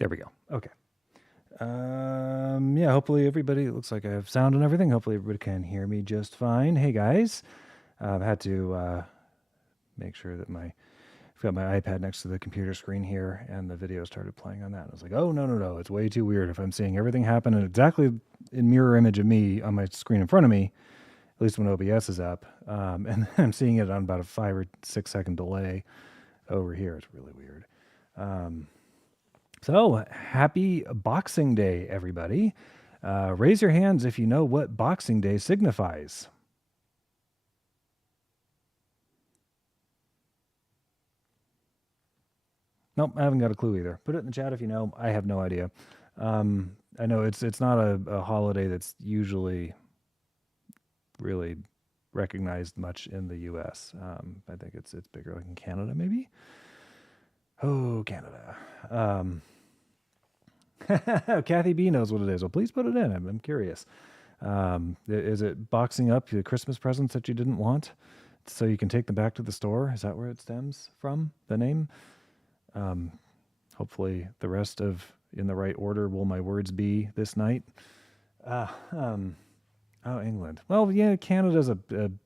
There we go. Okay. Yeah, hopefully everybody, it looks like I have sound and everything. Hopefully everybody can hear me just fine. Hey guys, I've had to make sure that I've got my iPad next to the computer screen here, and the video started playing on that. I was like, oh, no, it's way too weird if I'm seeing everything happen and exactly in mirror image of me on my screen in front of me, at least when OBS is up, and I'm seeing it on about a 5 or 6 second delay over here. It's really weird. So, happy Boxing Day, everybody. Raise your hands if you know what Boxing Day signifies. Nope, I haven't got a clue either. Put it in the chat if you know. I have no idea. I know it's not a holiday that's usually really recognized much in the U.S. I think it's bigger like in Canada, maybe. Oh, Canada. Kathy B knows what it is. Well, please put it in. I'm curious. Is it boxing up the Christmas presents that you didn't want so you can take them back to the store? Is that where it stems from, the name? Hopefully the rest of In the Right Order Will My Words Be this night. England. Well, yeah, Canada's a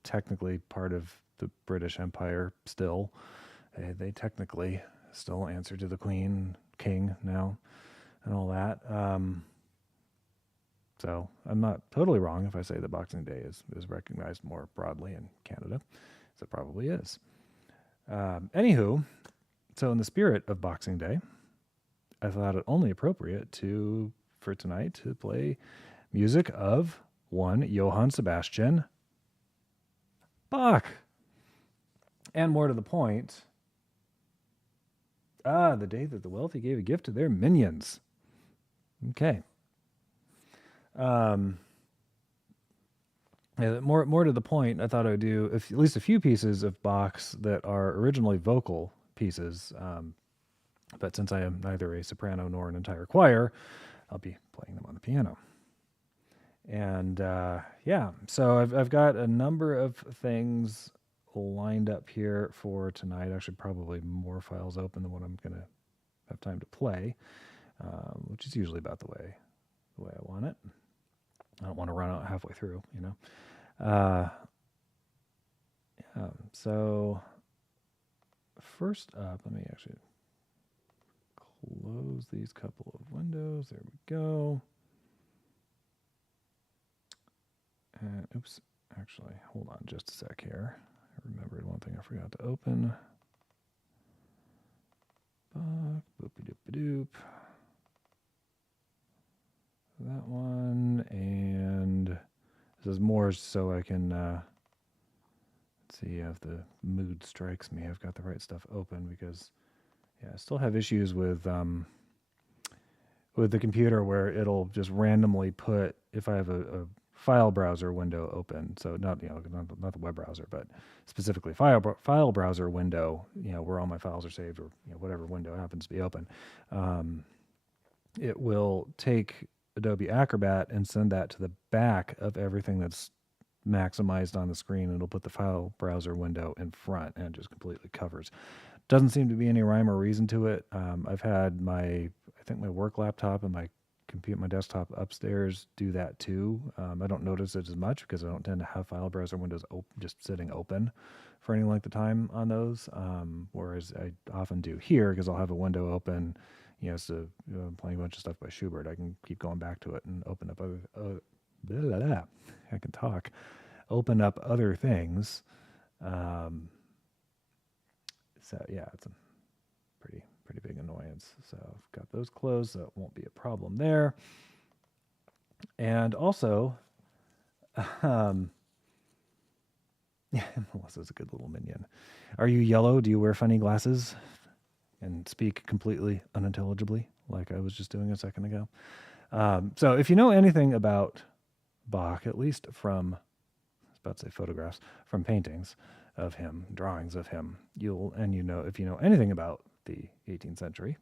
technically part of the British Empire still. They technically still answer to the Queen, King now, and all that. So I'm not totally wrong if I say that Boxing Day is recognized more broadly in Canada, as it probably is. Anywho, so in the spirit of Boxing Day, I thought it only appropriate for tonight to play music of one Johann Sebastian Bach. And more to the point, the day that the wealthy gave a gift to their minions. Okay. More to the point, I thought I would do at least a few pieces of Bach's that are originally vocal pieces. But since I am neither a soprano nor an entire choir, I'll be playing them on the piano. And so I've got a number of things lined up here for tonight. Actually, probably more files open than what I'm going to have time to play, which is usually about the way I want it. I don't want to run out halfway through, you know. So first up, let me actually close these couple of windows. There we go. And oops, actually, hold on just a sec here. I remembered one thing I forgot to open. Boop-a-doop-a-doop. That one, and this is more so I can let's see if the mood strikes me. I've got the right stuff open because I still have issues with the computer where it'll just randomly put, if I have a file browser window open, so not the web browser, but specifically file browser window, where all my files are saved, or whatever window happens to be open, it will take Adobe Acrobat and send that to the back of everything that's maximized on the screen, and it'll put the file browser window in front, and it just completely covers. Doesn't seem to be any rhyme or reason to it. I've had my work laptop and my desktop upstairs do that too. I don't notice it as much because I don't tend to have file browser windows just sitting open for any length of time on those. Whereas I often do here because I'll have a window open. So I'm playing a bunch of stuff by Schubert. I can keep going back to it and open up other. I can talk. Open up other things. So yeah, it's a pretty big annoyance. So I've got those closed, so it won't be a problem there. And also, Melissa's a good little minion. Are you yellow? Do you wear funny glasses and speak completely unintelligibly, like I was just doing a second ago? So if you know anything about Bach, at least from, I was about to say photographs, from paintings of him, drawings of him, if you know anything about the 18th century,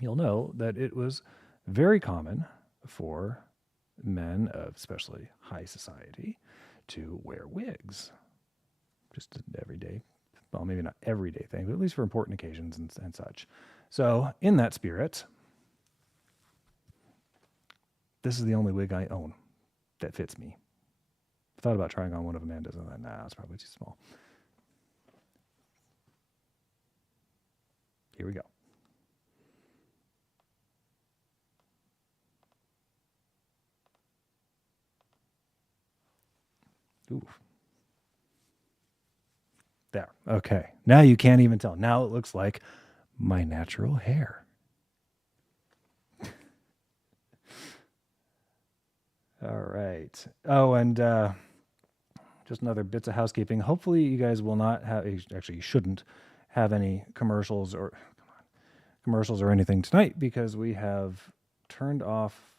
you'll know that it was very common for men of especially high society to wear wigs. Just an everyday, well, maybe not everyday thing, but at least for important occasions and such. So in that spirit, this is the only wig I own that fits me. I thought about trying on one of Amanda's, and I thought, nah, it's probably too small. Here we go. Ooh. There. Okay. Now you can't even tell. Now it looks like my natural hair. All right. Oh, and just another bits of housekeeping. Hopefully, you guys will not have. Actually, you shouldn't have any commercials or anything tonight because we have turned off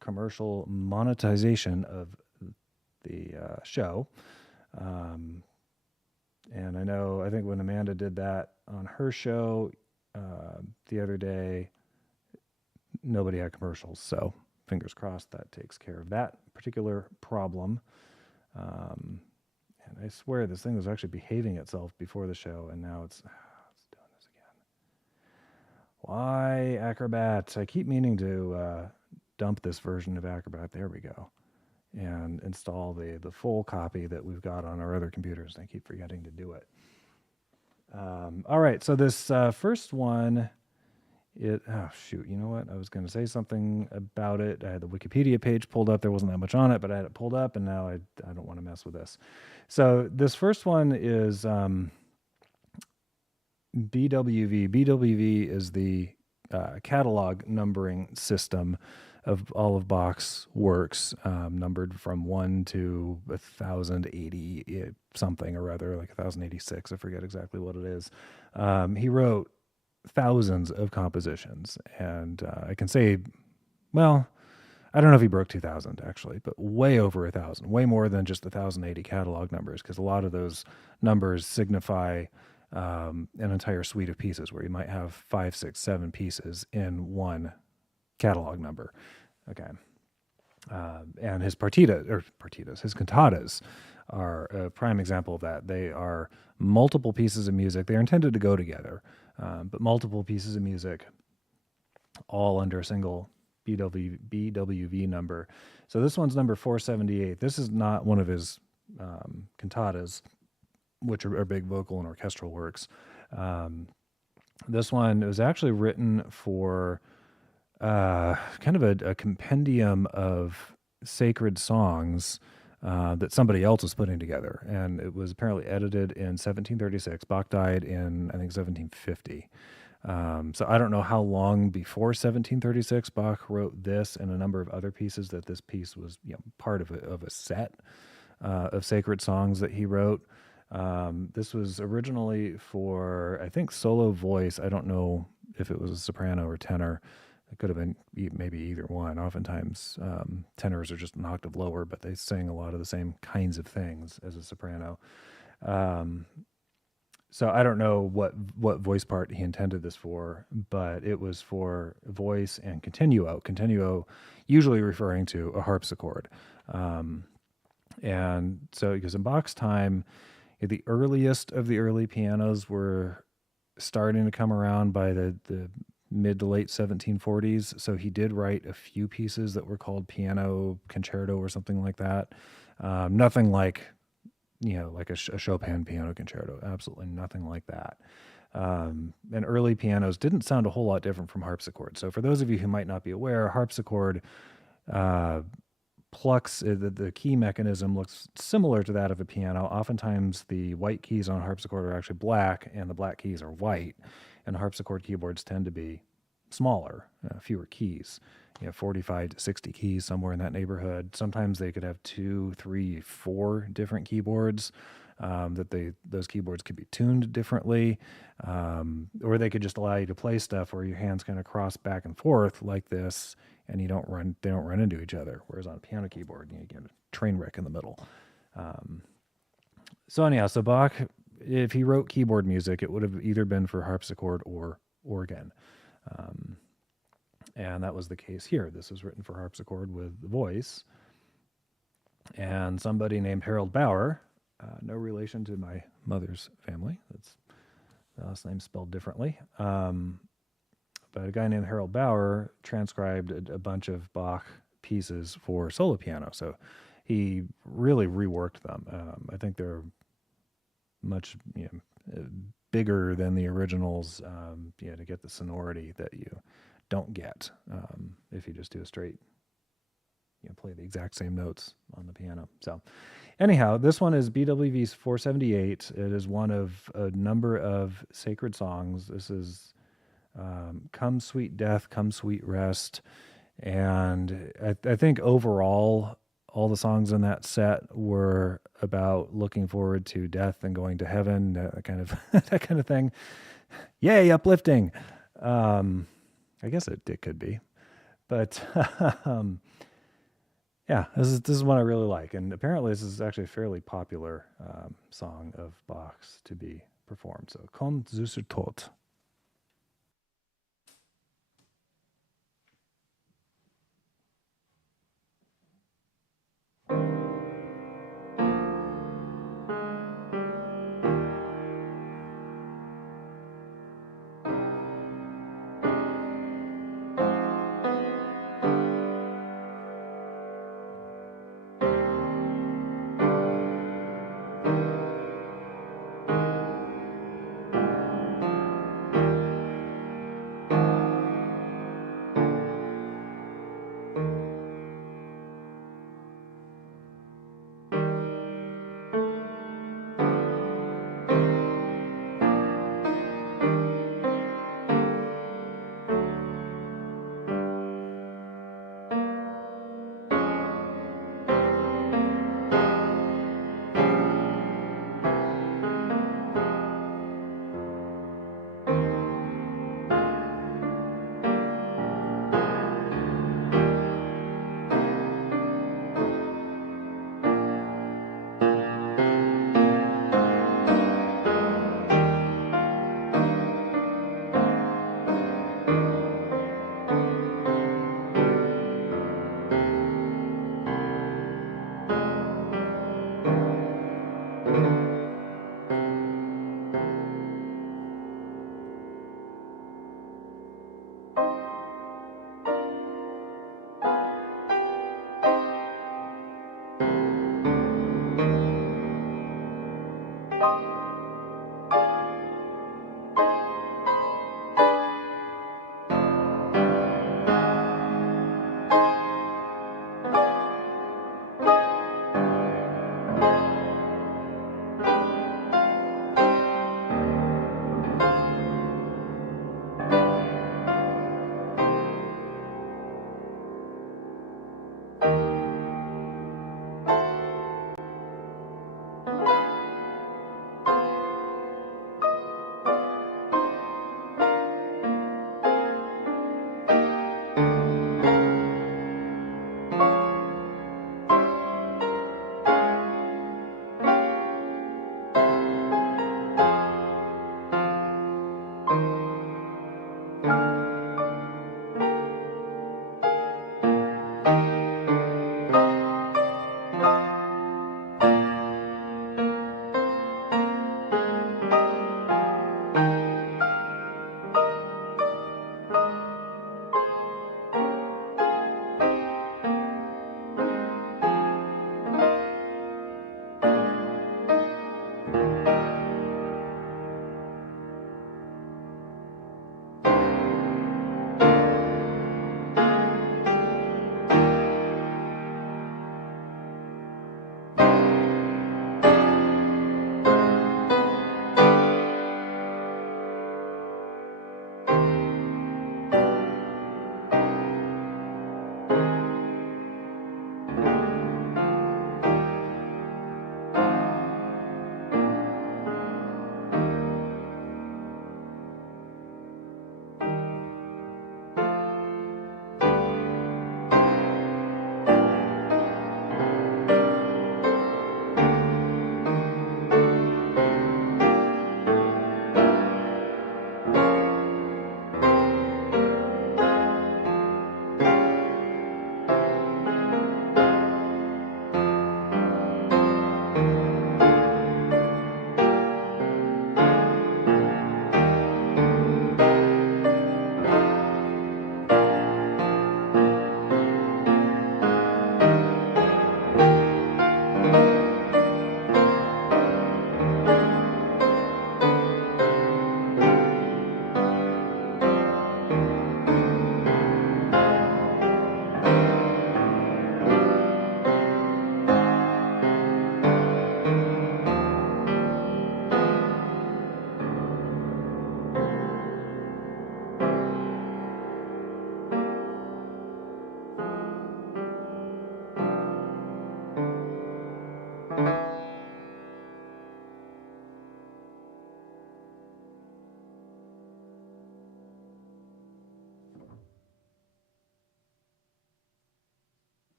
commercial monetization of the show. And I think when Amanda did that on her show the other day, nobody had commercials. So fingers crossed that takes care of that particular problem. And I swear this thing was actually behaving itself before the show, and now it's doing this again. Why Acrobat? I keep meaning to dump this version of Acrobat. There we go. And install the full copy that we've got on our other computers. I keep forgetting to do it. All right, so this first one, you know what? I was going to say something about it. I had the Wikipedia page pulled up. There wasn't that much on it, but I had it pulled up, and now I don't want to mess with this. So this first one is BWV. BWV is the catalog numbering system of all of Bach's works, numbered from 1 to 1080 something or other, like 1086. I forget exactly what it is. He wrote thousands of compositions, and I can say, well, I don't know if he broke 2,000 actually, but way over 1,000, way more than just the 1080 catalog numbers, because a lot of those numbers signify an entire suite of pieces where you might have 5, 6, 7 pieces in one catalog number. Okay. And his his cantatas are a prime example of that. They are multiple pieces of music. They're intended to go together, but multiple pieces of music all under a single BWV number. So this one's number 478. This is not one of his cantatas, which are big vocal and orchestral works. This one was actually written for kind of a compendium of sacred songs that somebody else was putting together. And it was apparently edited in 1736. Bach died in, I think, 1750. So I don't know how long before 1736 Bach wrote this and a number of other pieces that this piece was part of a set of sacred songs that he wrote. This was originally for, I think, solo voice. I don't know if it was a soprano or tenor. It could have been maybe either one. Oftentimes, tenors are just an octave lower, but they sing a lot of the same kinds of things as a soprano. So I don't know what voice part he intended this for, but it was for voice and continuo. Continuo usually referring to a harpsichord. And so, because in Bach's time, the earliest of the early pianos were starting to come around by the mid to late 1740s. So he did write a few pieces that were called piano concerto or something like that. Nothing like, like a Chopin piano concerto. Absolutely nothing like that. And early pianos didn't sound a whole lot different from harpsichord. So for those of you who might not be aware, harpsichord plucks, the key mechanism looks similar to that of a piano. Oftentimes the white keys on harpsichord are actually black and the black keys are white, and harpsichord keyboards tend to be smaller, fewer keys, 45 to 60 keys, somewhere in that neighborhood. Sometimes they could have 2, 3, 4 different keyboards, those keyboards could be tuned differently, or they could just allow you to play stuff where your hands kind of cross back and forth like this, and they don't run into each other. Whereas on a piano keyboard, you get a train wreck in the middle. So anyhow, so Bach, if he wrote keyboard music, it would have either been for harpsichord or organ. And that was the case here. This was written for harpsichord with the voice. And somebody named Harold Bauer, no relation to my mother's family. That's the last name spelled differently. But a guy named Harold Bauer transcribed a bunch of Bach pieces for solo piano. So he really reworked them. I think they're much bigger than the originals, to get the sonority that you don't get if you just do a straight, play the exact same notes on the piano. So anyhow, this one is BWV 478. It is one of a number of sacred songs. This is Come Sweet Death, Come Sweet Rest. And I think overall, all the songs in that set were about looking forward to death and going to heaven, that kind of that kind of thing. Yay, uplifting. I guess it could be, but yeah, this is one I really like, and apparently this is actually a fairly popular song of Bach's to be performed. So, Komm, süßer Tod.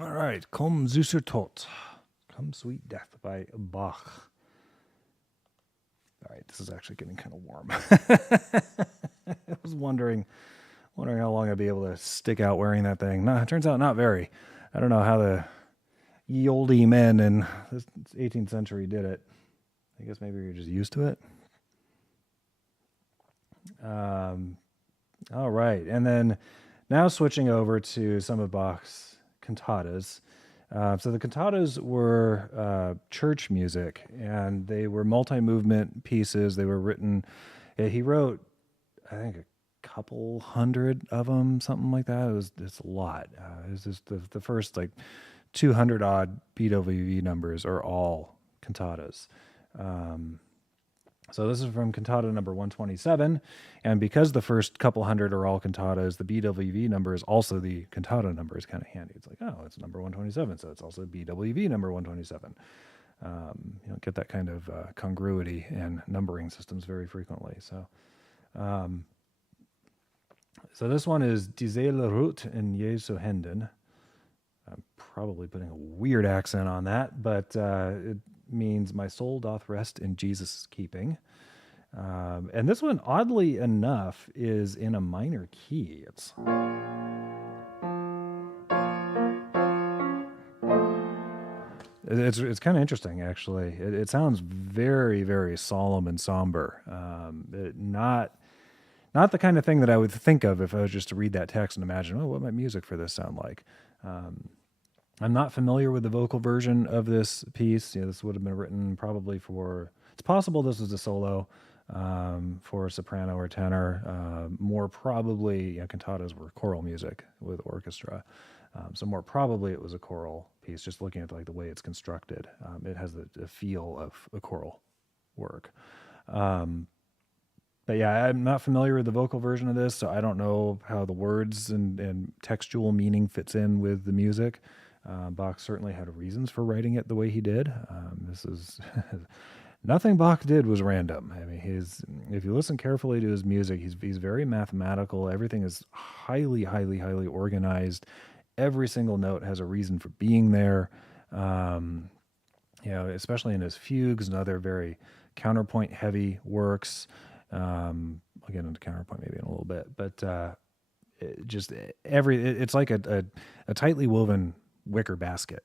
All right, Komm süßer Tod, Come Sweet Death by Bach. All right, this is actually getting kind of warm. I was wondering how long I'd be able to stick out wearing that thing. No, it turns out not very. I don't know how the ye olde men in the 18th century did it. I guess maybe you're just used to it. All right, and then now switching over to some of Bach's cantatas. So the cantatas were church music, and they were multi-movement pieces. They were written. He wrote, I think, a couple hundred of them, something like that. It's a lot. It was just the first like 200 odd BWV numbers are all cantatas. So this is from cantata number 127, and because the first couple hundred are all cantatas, the BWV number is also the cantata number. Is kind of handy. It's like, oh, it's number 127, so it's also BWV number 127. You don't get that kind of congruity in numbering systems very frequently. So this one is Diese Route in Jesu Händen. I'm probably putting a weird accent on that, but it means my soul doth rest in Jesus' keeping. And this one, oddly enough, is in a minor key. It's kind of interesting, actually. It sounds very, very solemn and somber. Not the kind of thing that I would think of if I was just to read that text and imagine, oh, what might music for this sound like? I'm not familiar with the vocal version of this piece. This would have been written probably for, it's possible this was a solo for soprano or tenor. More probably, cantatas were choral music with orchestra. So more probably it was a choral piece, just looking at like the way it's constructed. It has the feel of a choral work. But yeah, I'm not familiar with the vocal version of this, so I don't know how the words and textual meaning fits in with the music. Bach certainly had reasons for writing it the way he did. This is nothing Bach did was random. I mean, if you listen carefully to his music, he's very mathematical. Everything is highly, highly, highly organized. Every single note has a reason for being there. Especially in his fugues and other very counterpoint heavy works. I'll get into counterpoint maybe in a little bit, but it's like a tightly woven wicker basket,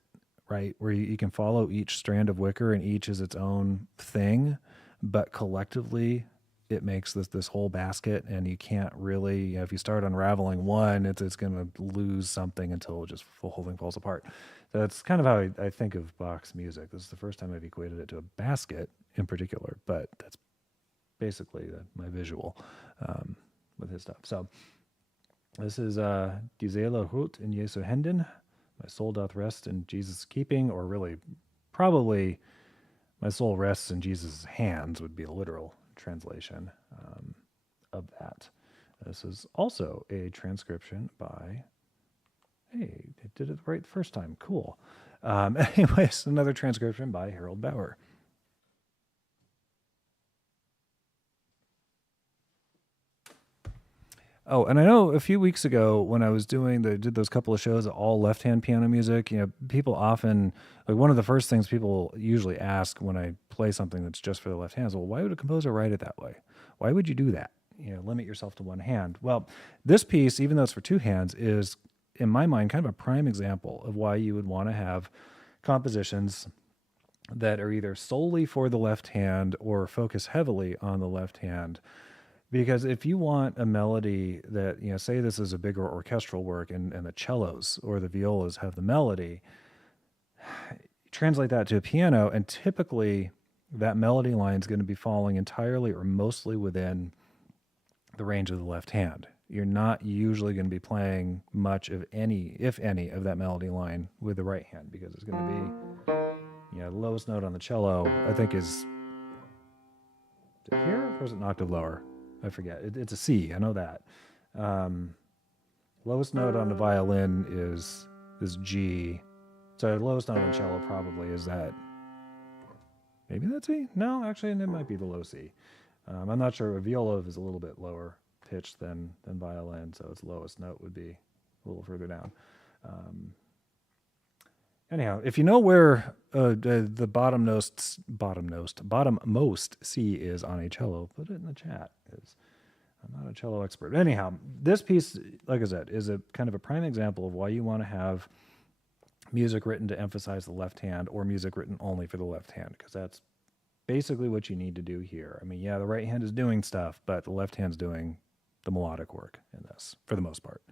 right? Where you can follow each strand of wicker and each is its own thing, but collectively it makes this whole basket, and you can't really, if you start unraveling one, it's going to lose something until the whole thing falls apart. So that's kind of how I think of Bach's music. This is the first time I've equated it to a basket in particular, but that's basically my visual with his stuff. So this is Die Seele ruht in Jesu Händen. My soul doth rest in Jesus' keeping, or really, probably, my soul rests in Jesus' hands would be a literal translation of that. This is also a transcription by, hey, it did it right the first time. Cool. Anyways, another transcription by Harold Bauer. Oh, and I know a few weeks ago when I was did those couple of shows of all left-hand piano music, people often, like one of the first things people usually ask when I play something that's just for the left hand is, well, why would a composer write it that way? Why would you do that? Limit yourself to one hand. Well, this piece, even though it's for two hands, is, in my mind, kind of a prime example of why you would want to have compositions that are either solely for the left hand or focus heavily on the left hand. Because if you want a melody that, say this is a bigger orchestral work and the cellos or the violas have the melody, translate that to a piano, and typically that melody line is going to be falling entirely or mostly within the range of the left hand. You're not usually going to be playing much of any, if any, of that melody line with the right hand, because it's going to be, the lowest note on the cello, I think is it here, or is it an octave lower? I forget. It's a C. I know that. Lowest note on the violin is G. So the lowest note on the cello probably is that. Maybe that's C? No, actually, it might be the low C. I'm not sure. Viola is a little bit lower pitched than violin, so its lowest note would be a little further down. Anyhow, if you know where the bottommost C is on a cello, put it in the chat. 'Cause I'm not a cello expert. Anyhow, this piece, like I said, is a kind of a prime example of why you want to have music written to emphasize the left hand or music written only for the left hand, because that's basically what you need to do here. I mean, yeah, the right hand is doing stuff, but the left hand's doing the melodic work in this for the most part.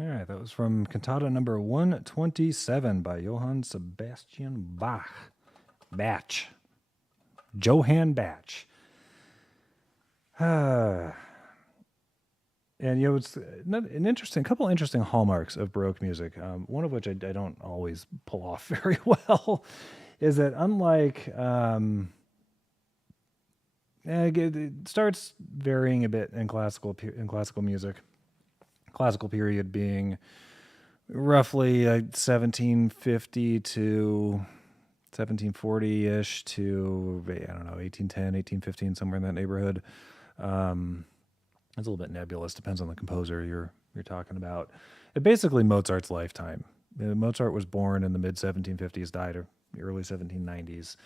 All right, that was from Cantata number 127 by Johann Sebastian Bach. Johann Bach. And it's a couple interesting hallmarks of Baroque music. One of which I don't always pull off very well, is that unlike it starts varying a bit in classical music. Classical period being roughly 1750 to 1740-ish to, I don't know, 1810, 1815, somewhere in that neighborhood. It's a little bit nebulous, depends on the composer you're talking about. It basically Mozart's lifetime. Mozart was born in the mid-1750s, died in the early 1790s.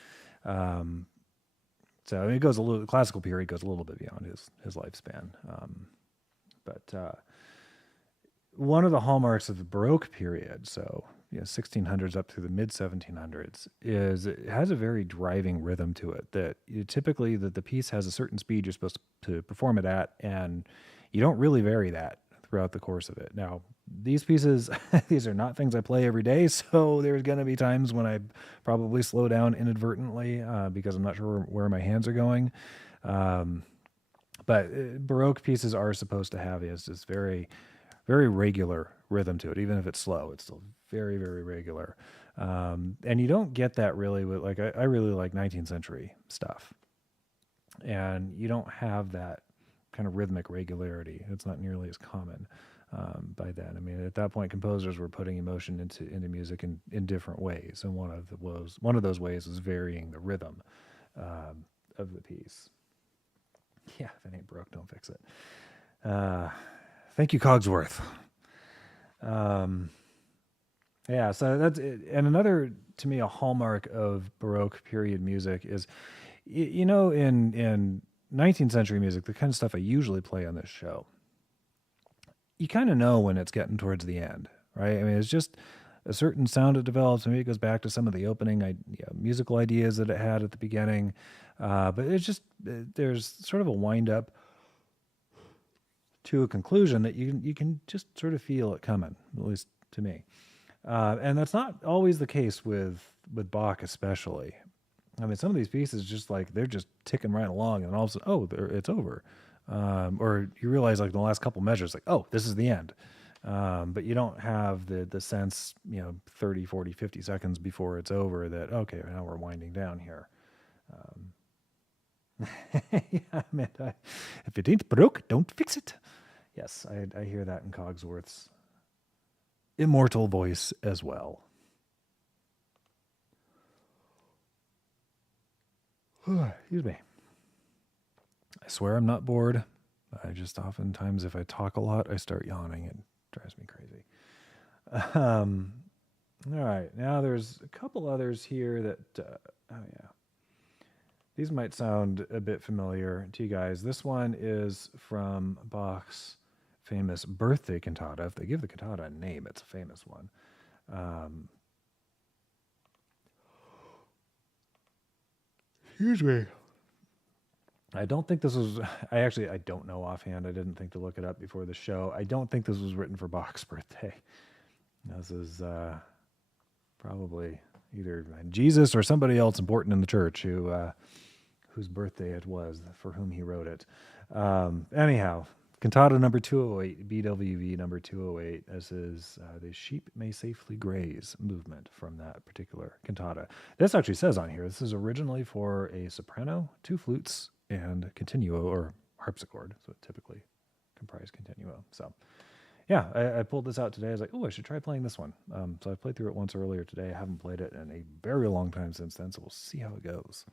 So it goes the classical period goes a little bit beyond his lifespan. But one of the hallmarks of the Baroque period, so 1600s up through the mid 1700s, is it has a very driving rhythm to it. That typically the piece has a certain speed you're supposed to perform it at, and you don't really vary that throughout the course of it. Now, these pieces, these are not things I play every day, so there's going to be times when I probably slow down inadvertently because I'm not sure where my hands are going. But Baroque pieces are supposed to have this very, very regular rhythm to it. Even if it's slow, it's still very, very regular. And you don't get that really with, like, I really like 19th century stuff. And you don't have that kind of rhythmic regularity. It's not nearly as common by then. I mean, at that point, composers were putting emotion into music in different ways. And one of those ways was varying the rhythm of the piece. Yeah, if it ain't broke, don't fix it. Thank you, Cogsworth. Yeah, so that's it. And another, to me, a hallmark of Baroque period music is, in 19th century music, the kind of stuff I usually play on this show, you kind of know when it's getting towards the end, right? I mean, it's just a certain sound it develops. Maybe it goes back to some of the opening musical ideas that it had at the beginning. But it's just, there's sort of a wind up to a conclusion that you can just sort of feel it coming, at least to me. And that's not always the case with Bach, especially. I mean, some of these pieces just like they're just ticking right along, and all of a sudden, oh, it's over. Or you realize like in the last couple measures, like, oh, this is the end. But you don't have the sense, 30, 40, 50 seconds before it's over that, okay, now we're winding down here. Yeah, man, if it ain't broke, don't fix it. Yes, I hear that in Cogsworth's immortal voice as well. Excuse me. I swear I'm not bored. I just oftentimes, if I talk a lot, I start yawning. It drives me crazy. All right, now there's a couple others here that, oh yeah. These might sound a bit familiar to you guys. This one is from Bach's famous birthday cantata. If they give the cantata a name, it's a famous one. Excuse me. I don't think this was, I don't know offhand. I didn't think to look it up before the show. I don't think this was written for Bach's birthday. This is probably either Jesus or somebody else important in the church whose birthday it was, for whom he wrote it. Anyhow, cantata number 208, BWV number 208. This is the Sheep May Safely Graze movement from that particular cantata. This actually says on here, this is originally for a soprano, 2 flutes, and continuo or harpsichord. So it typically comprise continuo. So yeah, I pulled this out today. I was like, oh, I should try playing this one. So I played through it once earlier today. I haven't played it in a very long time since then, so we'll see how it goes.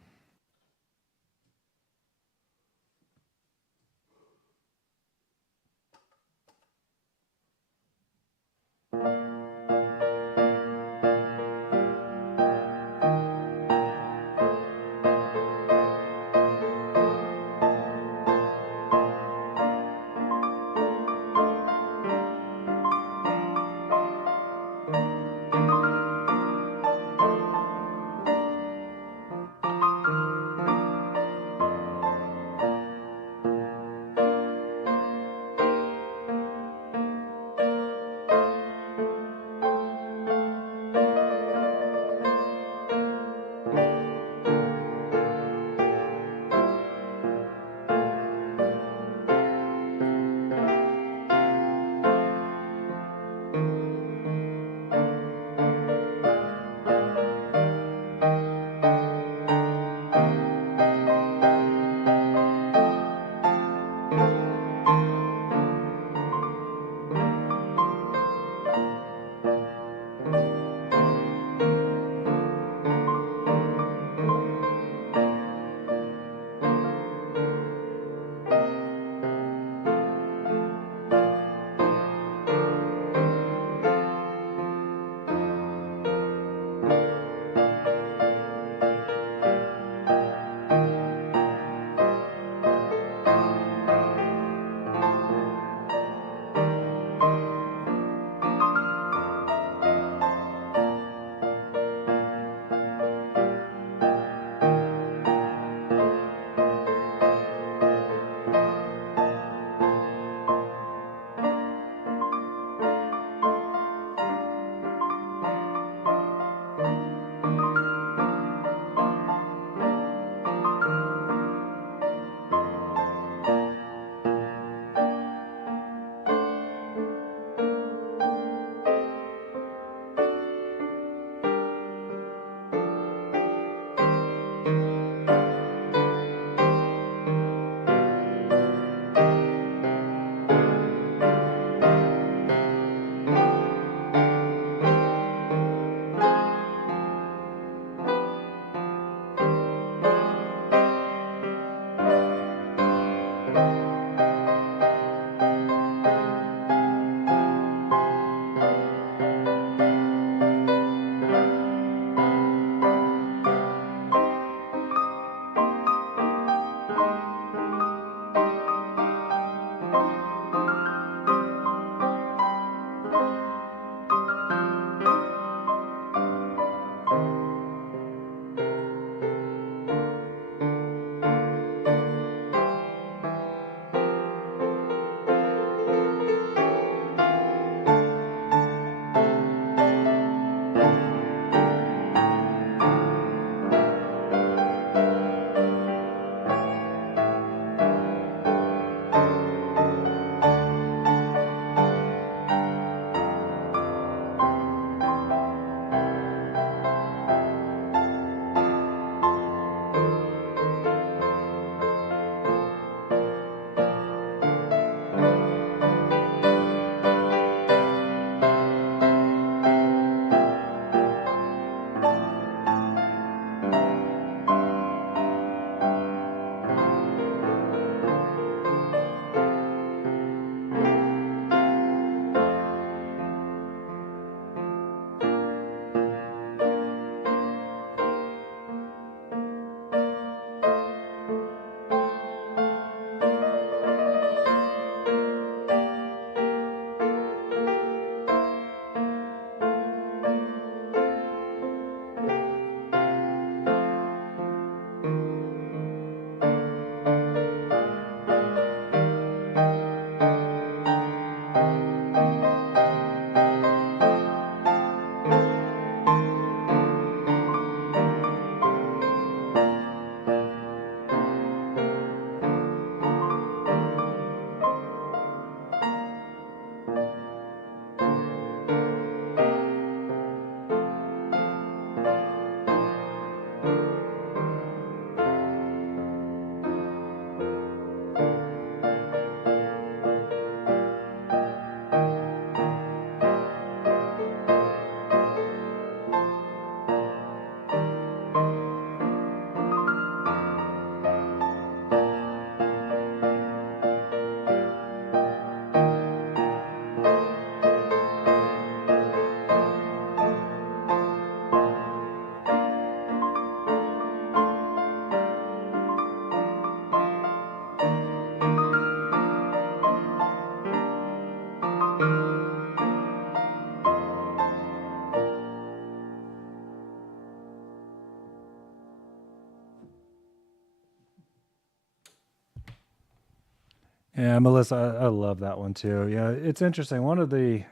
Yeah, Melissa, I love that one too. Yeah, it's interesting. One of the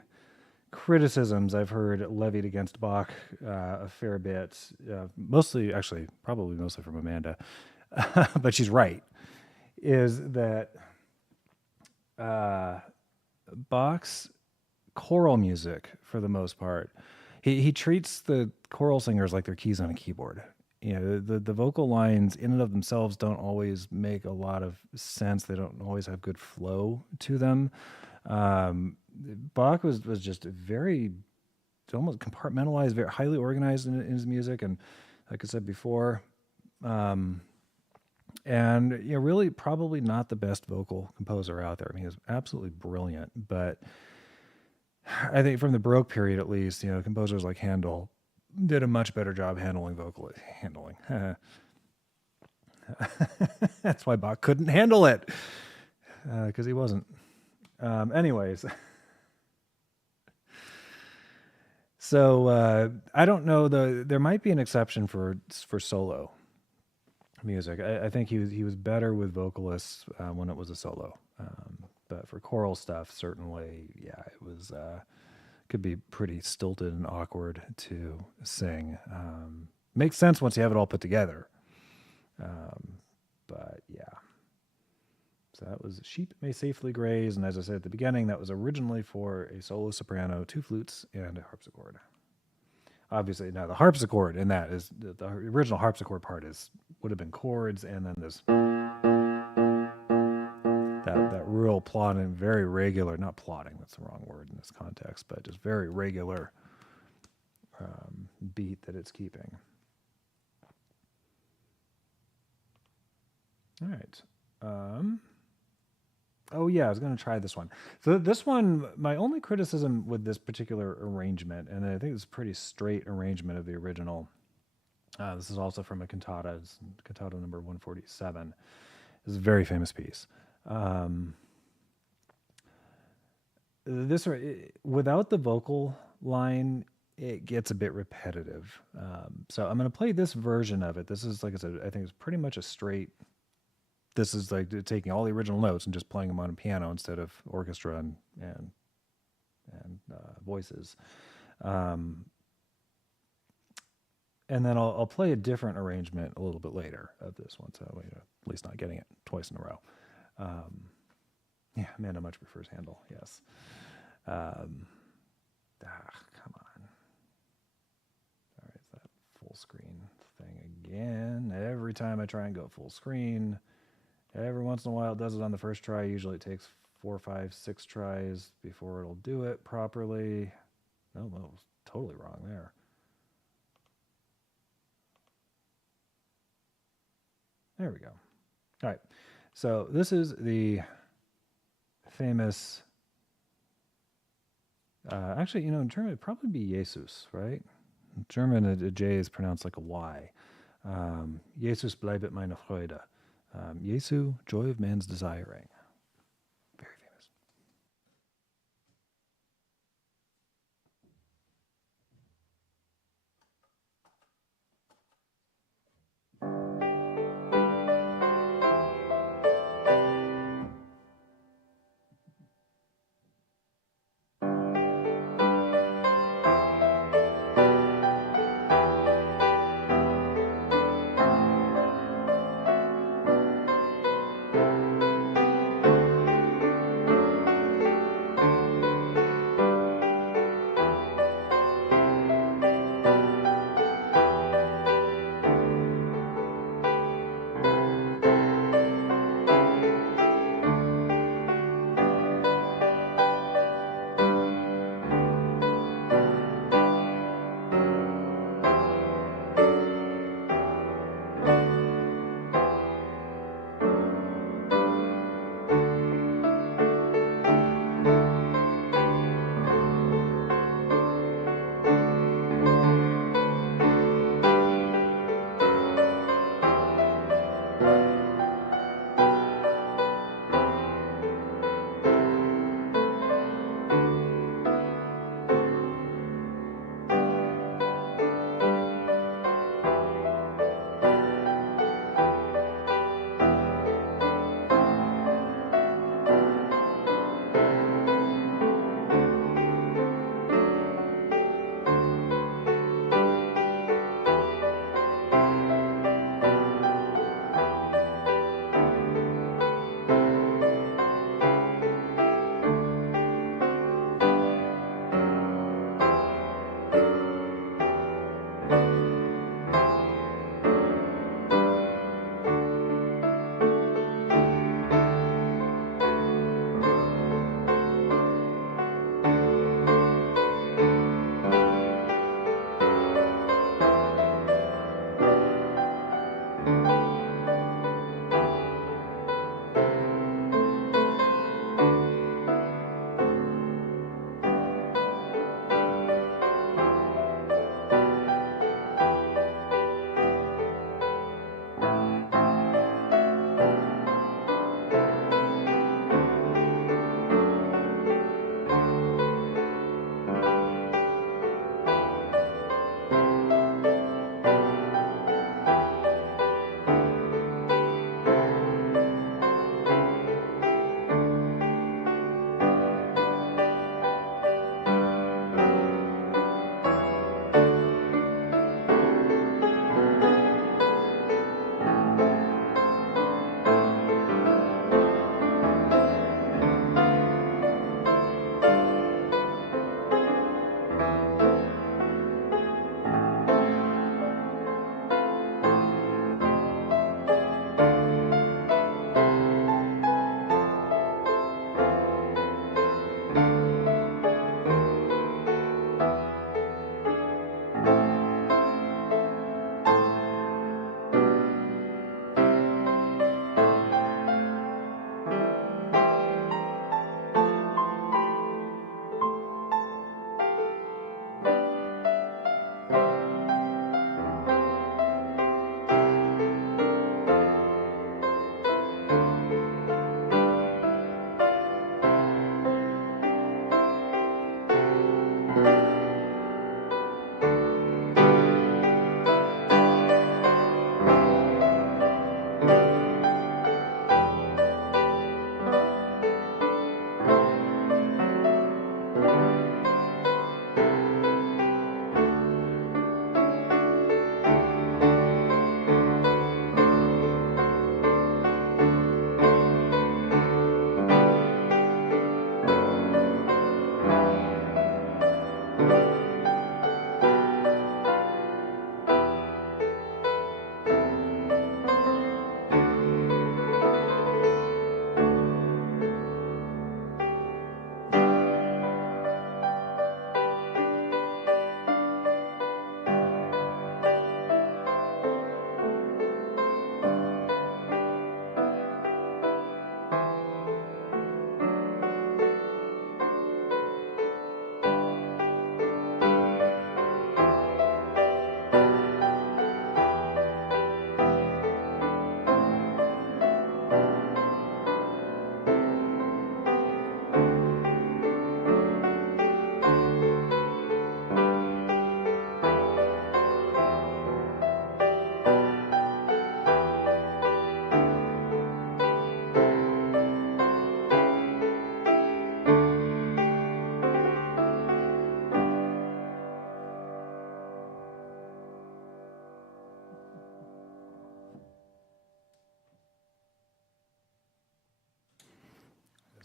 criticisms I've heard levied against Bach a fair bit, mostly, actually, probably mostly from Amanda, but she's right, is that uh, Bach's choral music, for the most part, he treats the choral singers like they're keys on a keyboard. You know, the vocal lines in and of themselves don't always make a lot of sense. They don't always have good flow to them. Um, Bach was just very almost compartmentalized, very highly organized in his music, and like I said before, um, and you know, really probably not the best vocal composer out there. I mean, he was absolutely brilliant, but I think from the Baroque period, at least, you know, composers like Handel did a much better job handling. That's why Bach couldn't handle it because he wasn't. Anyways, so I don't know. There might be an exception for solo music. I think he was better with vocalists when it was a solo, but for choral stuff, certainly, yeah, it was could be pretty stilted and awkward to sing. Makes sense once you have it all put together, but yeah. So that was Sheep May Safely Graze, and as I said at the beginning, that was originally for a solo soprano, two flutes, and a harpsichord. Obviously, now the harpsichord in that is the original harpsichord part would have been chords, and then this that real plodding, very regular, not plodding, that's the wrong word in this context, but just very regular beat that it's keeping. All right. Oh yeah, I was going to try this one. So this one, my only criticism with this particular arrangement, and I think it's a pretty straight arrangement of the original. This is also from a cantata, it's cantata number 147. It's a very famous piece. This without the vocal line, it gets a bit repetitive. So I'm going to play this version of it. This is, like I said, I think it's pretty much a straight. This is like taking all the original notes and just playing them on a piano instead of orchestra and voices. And then I'll play a different arrangement a little bit later of this one, so at least not getting it twice in a row. Yeah, Amanda much prefers Handel. Yes. Come on. All right, it's that full screen thing again. Every time I try and go full screen, every once in a while it does it on the first try. Usually it takes 4, 5, 6 tries before it'll do it properly. No, that was totally wrong there. There we go. All right. So this is the famous, actually, in German, it'd probably be Jesus, right? In German, a J is pronounced like a Y. Jesus bleibet meine Freude. Jesu, joy of man's desiring. Very famous.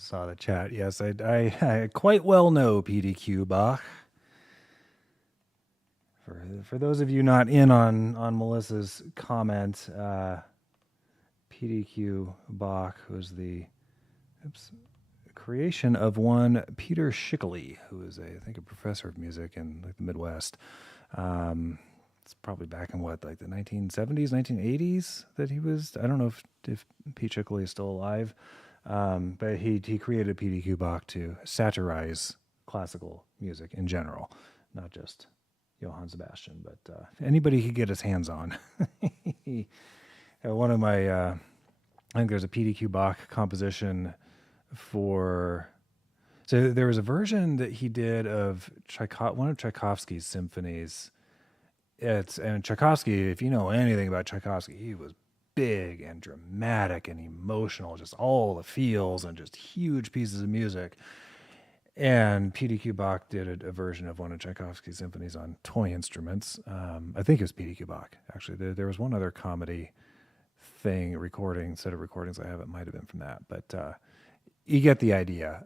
saw the chat. Yes, I quite well know PDQ Bach. For those of you not in on Melissa's comment, PDQ Bach was the creation of one Peter Schickele, who is I think a professor of music in like the Midwest. It's probably back in what, like the 1970s, 1980s that he was. I don't know if Pete Schickele is still alive, but he created PDQ Bach to satirize classical music in general, not just Johann Sebastian, but anybody could get his hands on. One of my, I think there's a PDQ Bach composition for. So there was a version that he did of one of Tchaikovsky's symphonies. And Tchaikovsky, if you know anything about Tchaikovsky, he was big and dramatic and emotional, just all the feels and just huge pieces of music. And PDQ Bach did a version of one of Tchaikovsky's symphonies on toy instruments. I think it was PDQ Bach, actually. There was one other comedy set of recordings I have. It might have been from that, but you get the idea.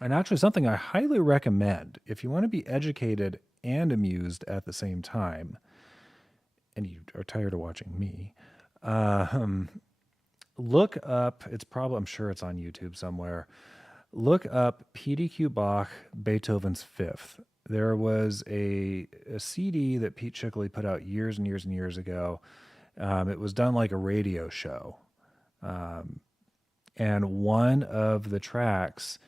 And actually something I highly recommend if you want to be educated and amused at the same time, and you are tired of watching me, look up, I'm sure it's on YouTube somewhere, look up PDQ Bach, Beethoven's Fifth. There was a CD that Pete Schickele put out years and years and years ago. It was done like a radio show. And one of the tracks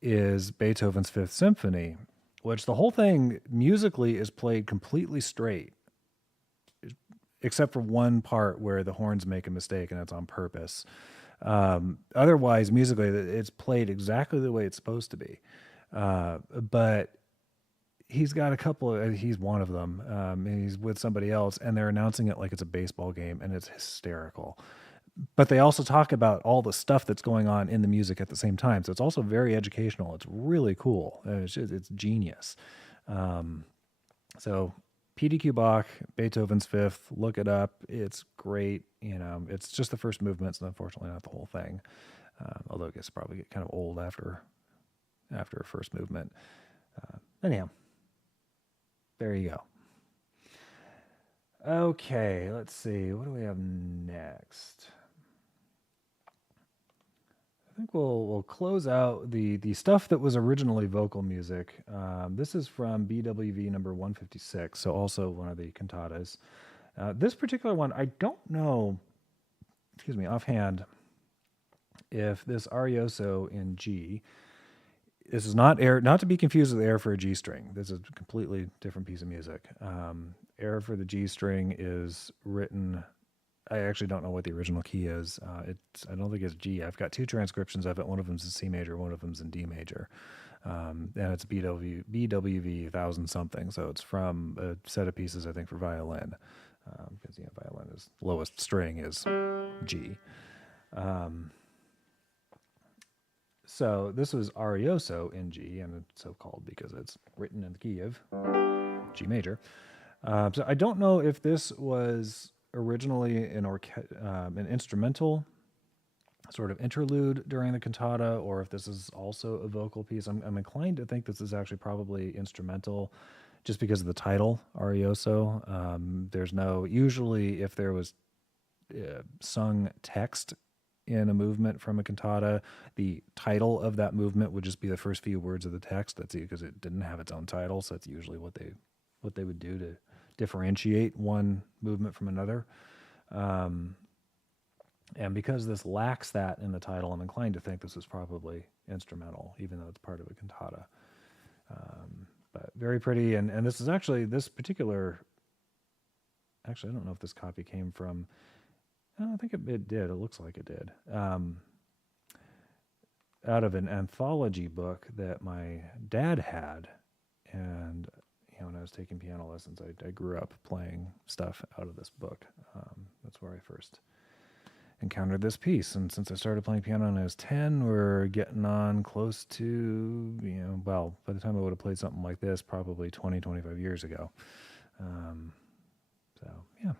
is Beethoven's Fifth Symphony, which the whole thing musically is played completely straight, except for one part where the horns make a mistake and it's on purpose. Otherwise, musically, it's played exactly the way it's supposed to be. But he's got he's one of them, and he's with somebody else, and they're announcing it like it's a baseball game, and it's hysterical. But they also talk about all the stuff that's going on in the music at the same time. So it's also very educational. It's really cool. It's genius. So PDQ Bach, Beethoven's Fifth, look it up. It's great. It's just the first movement, so unfortunately not the whole thing. Although I guess probably get kind of old after a first movement. Anyhow, there you go. Okay, let's see. What do we have next? I think we'll close out the stuff that was originally vocal music. This is from BWV number 156, so also one of the cantatas. This particular one, I don't know, offhand, if this arioso in G, this is not to be confused with air for a G string. This is a completely different piece of music. Air for the G string is written, I actually don't know what the original key is. I don't think it's G. I've got two transcriptions of it. One of them's in C major, one of them's in D major. And it's BWV 1000 something. So it's from a set of pieces, I think, for violin. Because violin is lowest string is G. So this was arioso in G, and it's so called because it's written in the key of G major. So I don't know if this was originally an instrumental sort of interlude during the cantata, or if this is also a vocal piece. I'm inclined to think this is actually probably instrumental, just because of the title, arioso. Usually if there was sung text in a movement from a cantata, the title of that movement would just be the first few words of the text. That's because it didn't have its own title, so that's usually what they would do to differentiate one movement from another. And because this lacks that in the title, I'm inclined to think this is probably instrumental, even though it's part of a cantata. But very pretty, and this is actually, this particular, I don't know if this copy came from, I think it did, it looks like it did, out of an anthology book that my dad had, and when I was taking piano lessons, I grew up playing stuff out of this book. That's where I first encountered this piece. And since I started playing piano when I was 10, we're getting on close to, by the time I would have played something like this, probably 20, 25 years ago. So, yeah.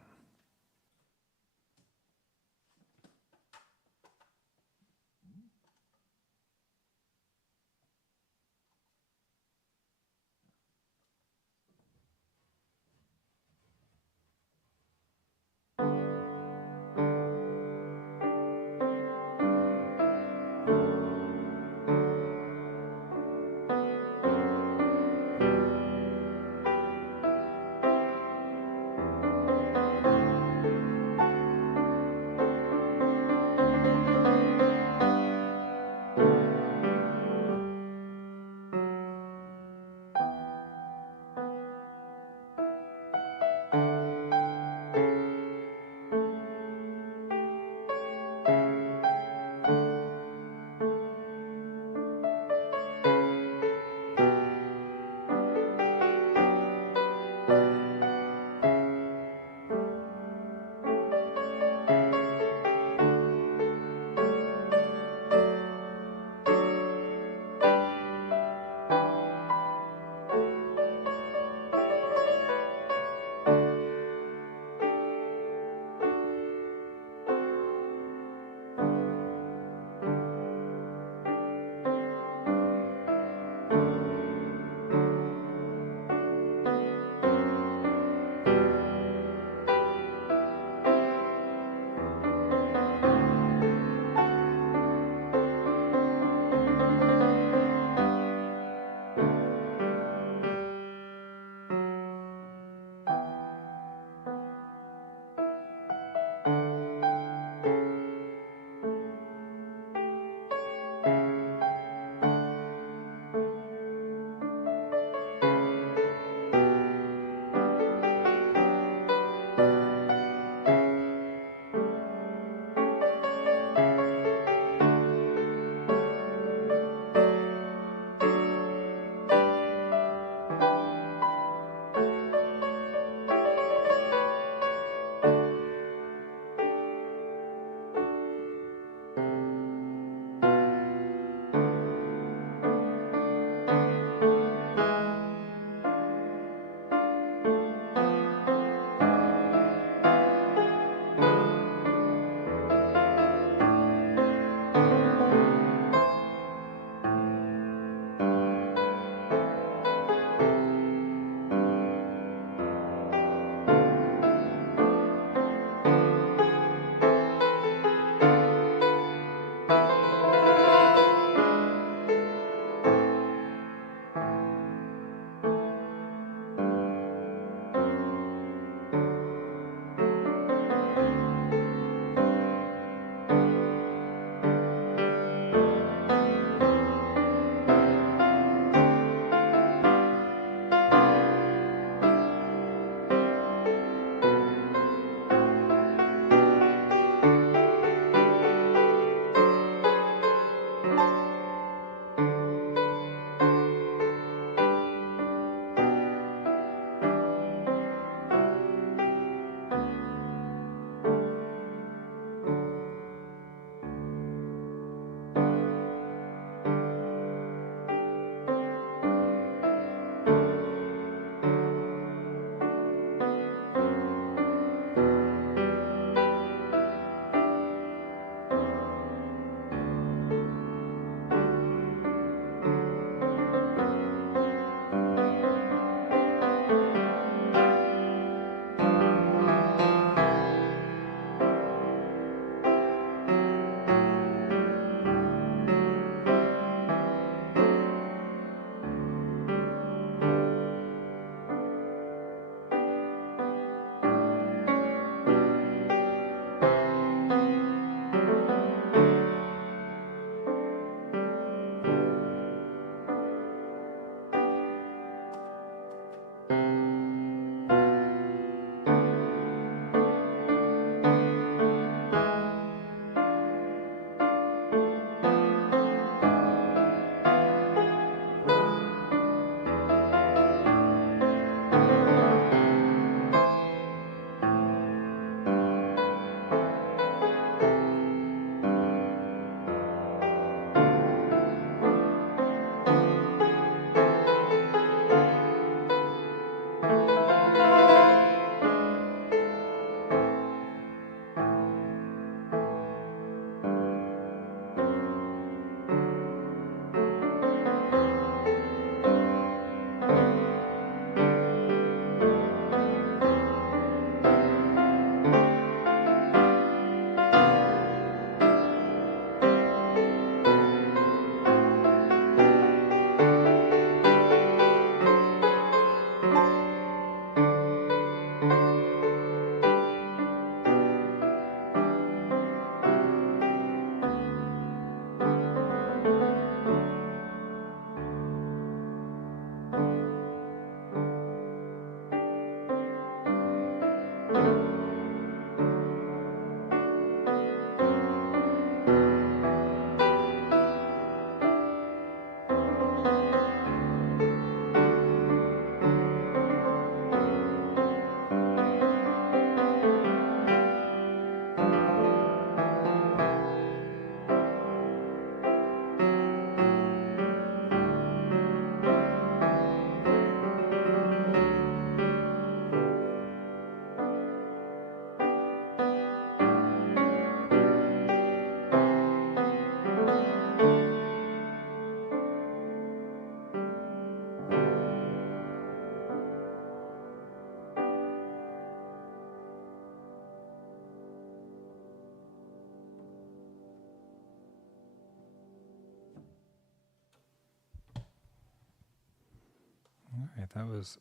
right, that was,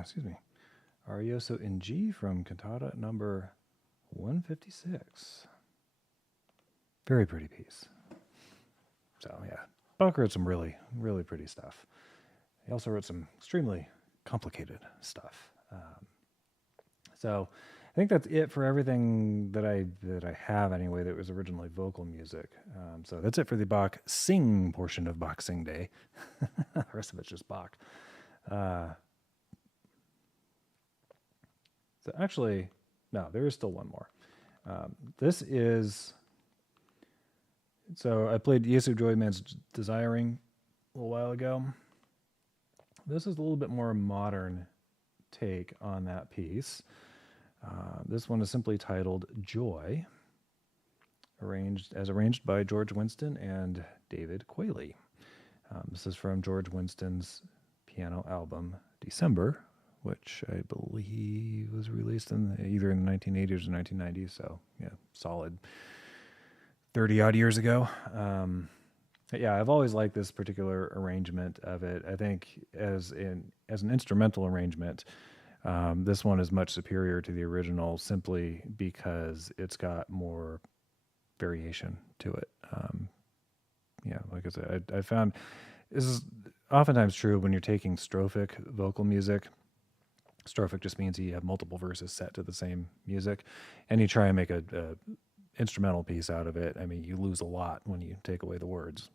excuse me, Arioso in G from cantata number 156. Very pretty piece. So yeah, Bach wrote some really, really pretty stuff. He also wrote some extremely complicated stuff. So I think that's it for everything that I have anyway that was originally vocal music. So that's it for the Bach sing portion of Bach Sing Day. The rest of it's just Bach. So actually, no, there is still one more. This is, so I played Jesu Joy Man's Desiring a little while ago. This is a little bit more modern take on that piece. This one is simply titled Joy, arranged by George Winston and David Quayle. This is from George Winston's piano album December, which I believe was released either in the 1980s or 1990s. So yeah, solid 30 odd years ago. Yeah, I've always liked this particular arrangement of it. I think as an instrumental arrangement, this one is much superior to the original simply because it's got more variation to it. Yeah, like I said, I found this is oftentimes true when you're taking strophic vocal music. Strophic just means you have multiple verses set to the same music, and you try and make a instrumental piece out of it. I mean, you lose a lot when you take away the words,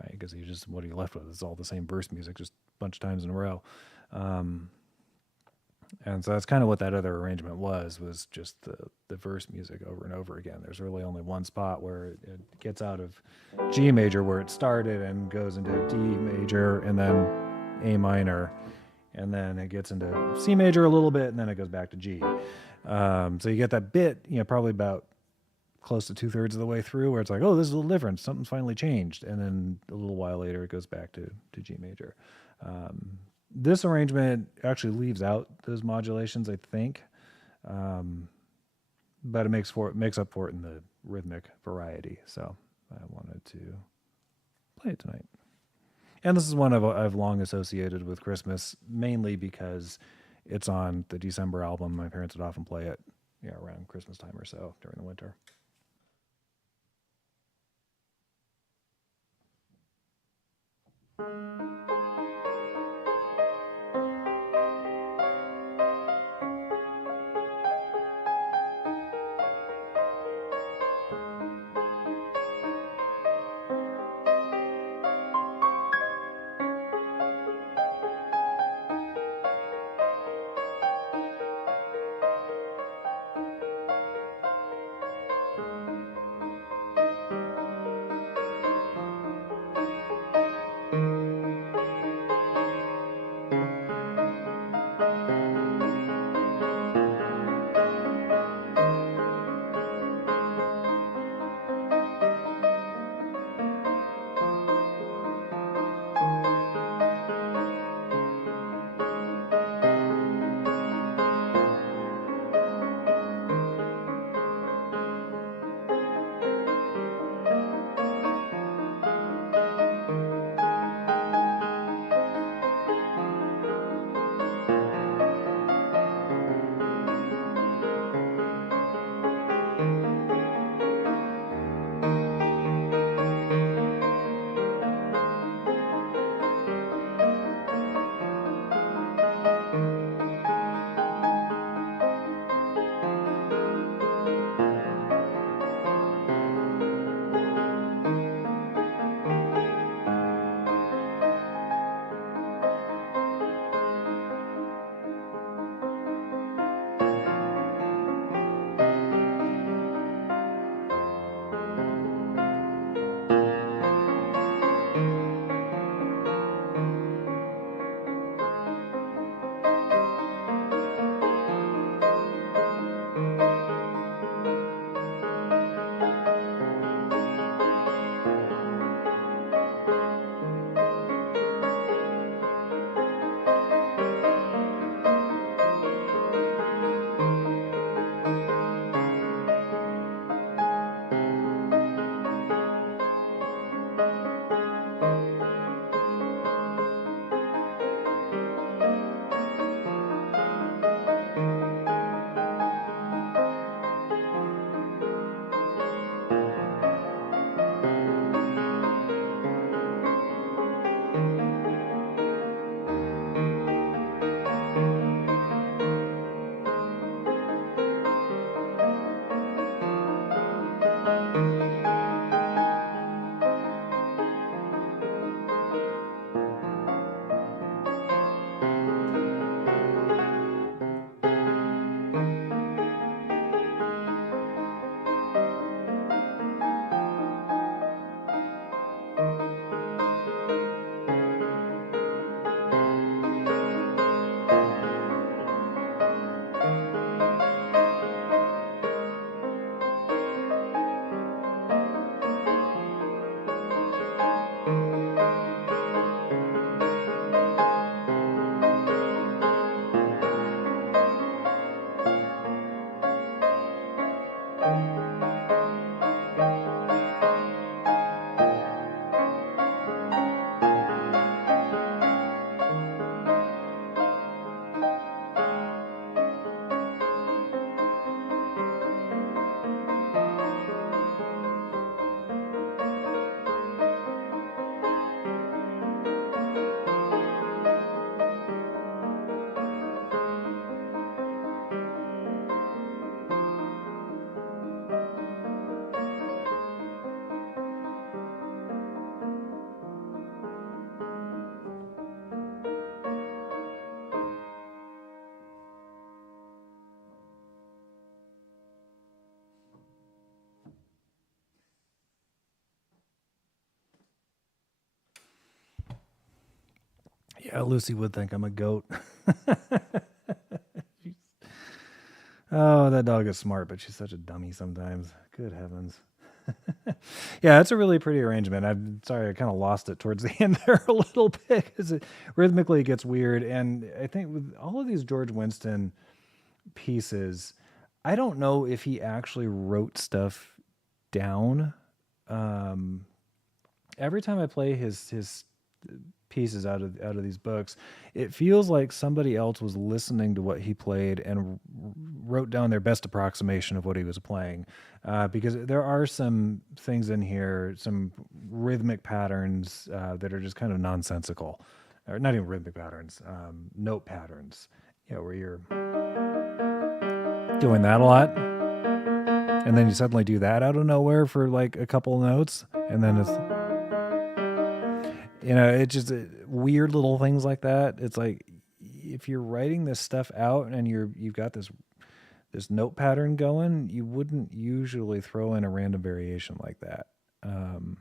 right? Because what are you left with? It's all the same verse music, just a bunch of times in a row. And so that's kind of what that other arrangement was just the verse music over and over again. There's really only one spot where it gets out of G major where it started and goes into D major and then A minor, and then it gets into C major a little bit, and then it goes back to G. So you get that bit, probably about close to 2/3 of the way through where it's like, oh, this is a little different. Something's finally changed. And then a little while later, it goes back to G major. This arrangement actually leaves out those modulations, I think, but it makes up for it in the rhythmic variety. So I wanted to play it tonight. And this is one I've long associated with Christmas, mainly because it's on the December album. My parents would often play it, around Christmas time or so during the winter. Yeah, Lucy would think I'm a goat. Oh, that dog is smart, but she's such a dummy sometimes. Good heavens. Yeah, it's a really pretty arrangement. I'm sorry, I kind of lost it towards the end there a little bit because it rhythmically gets weird. And I think with all of these George Winston pieces, I don't know if he actually wrote stuff down. Um, every time I play his pieces out of these books, it feels like somebody else was listening to what he played and wrote down their best approximation of what he was playing. Because there are some things in here, some rhythmic patterns that are just kind of nonsensical, or not even rhythmic patterns, note patterns. You know, where you're doing that a lot, and then you suddenly do that out of nowhere for like a couple notes, and then it's, you know, it's just weird little things like that. It's like if you're writing this stuff out and you've got this note pattern going, you wouldn't usually throw in a random variation like that. Um,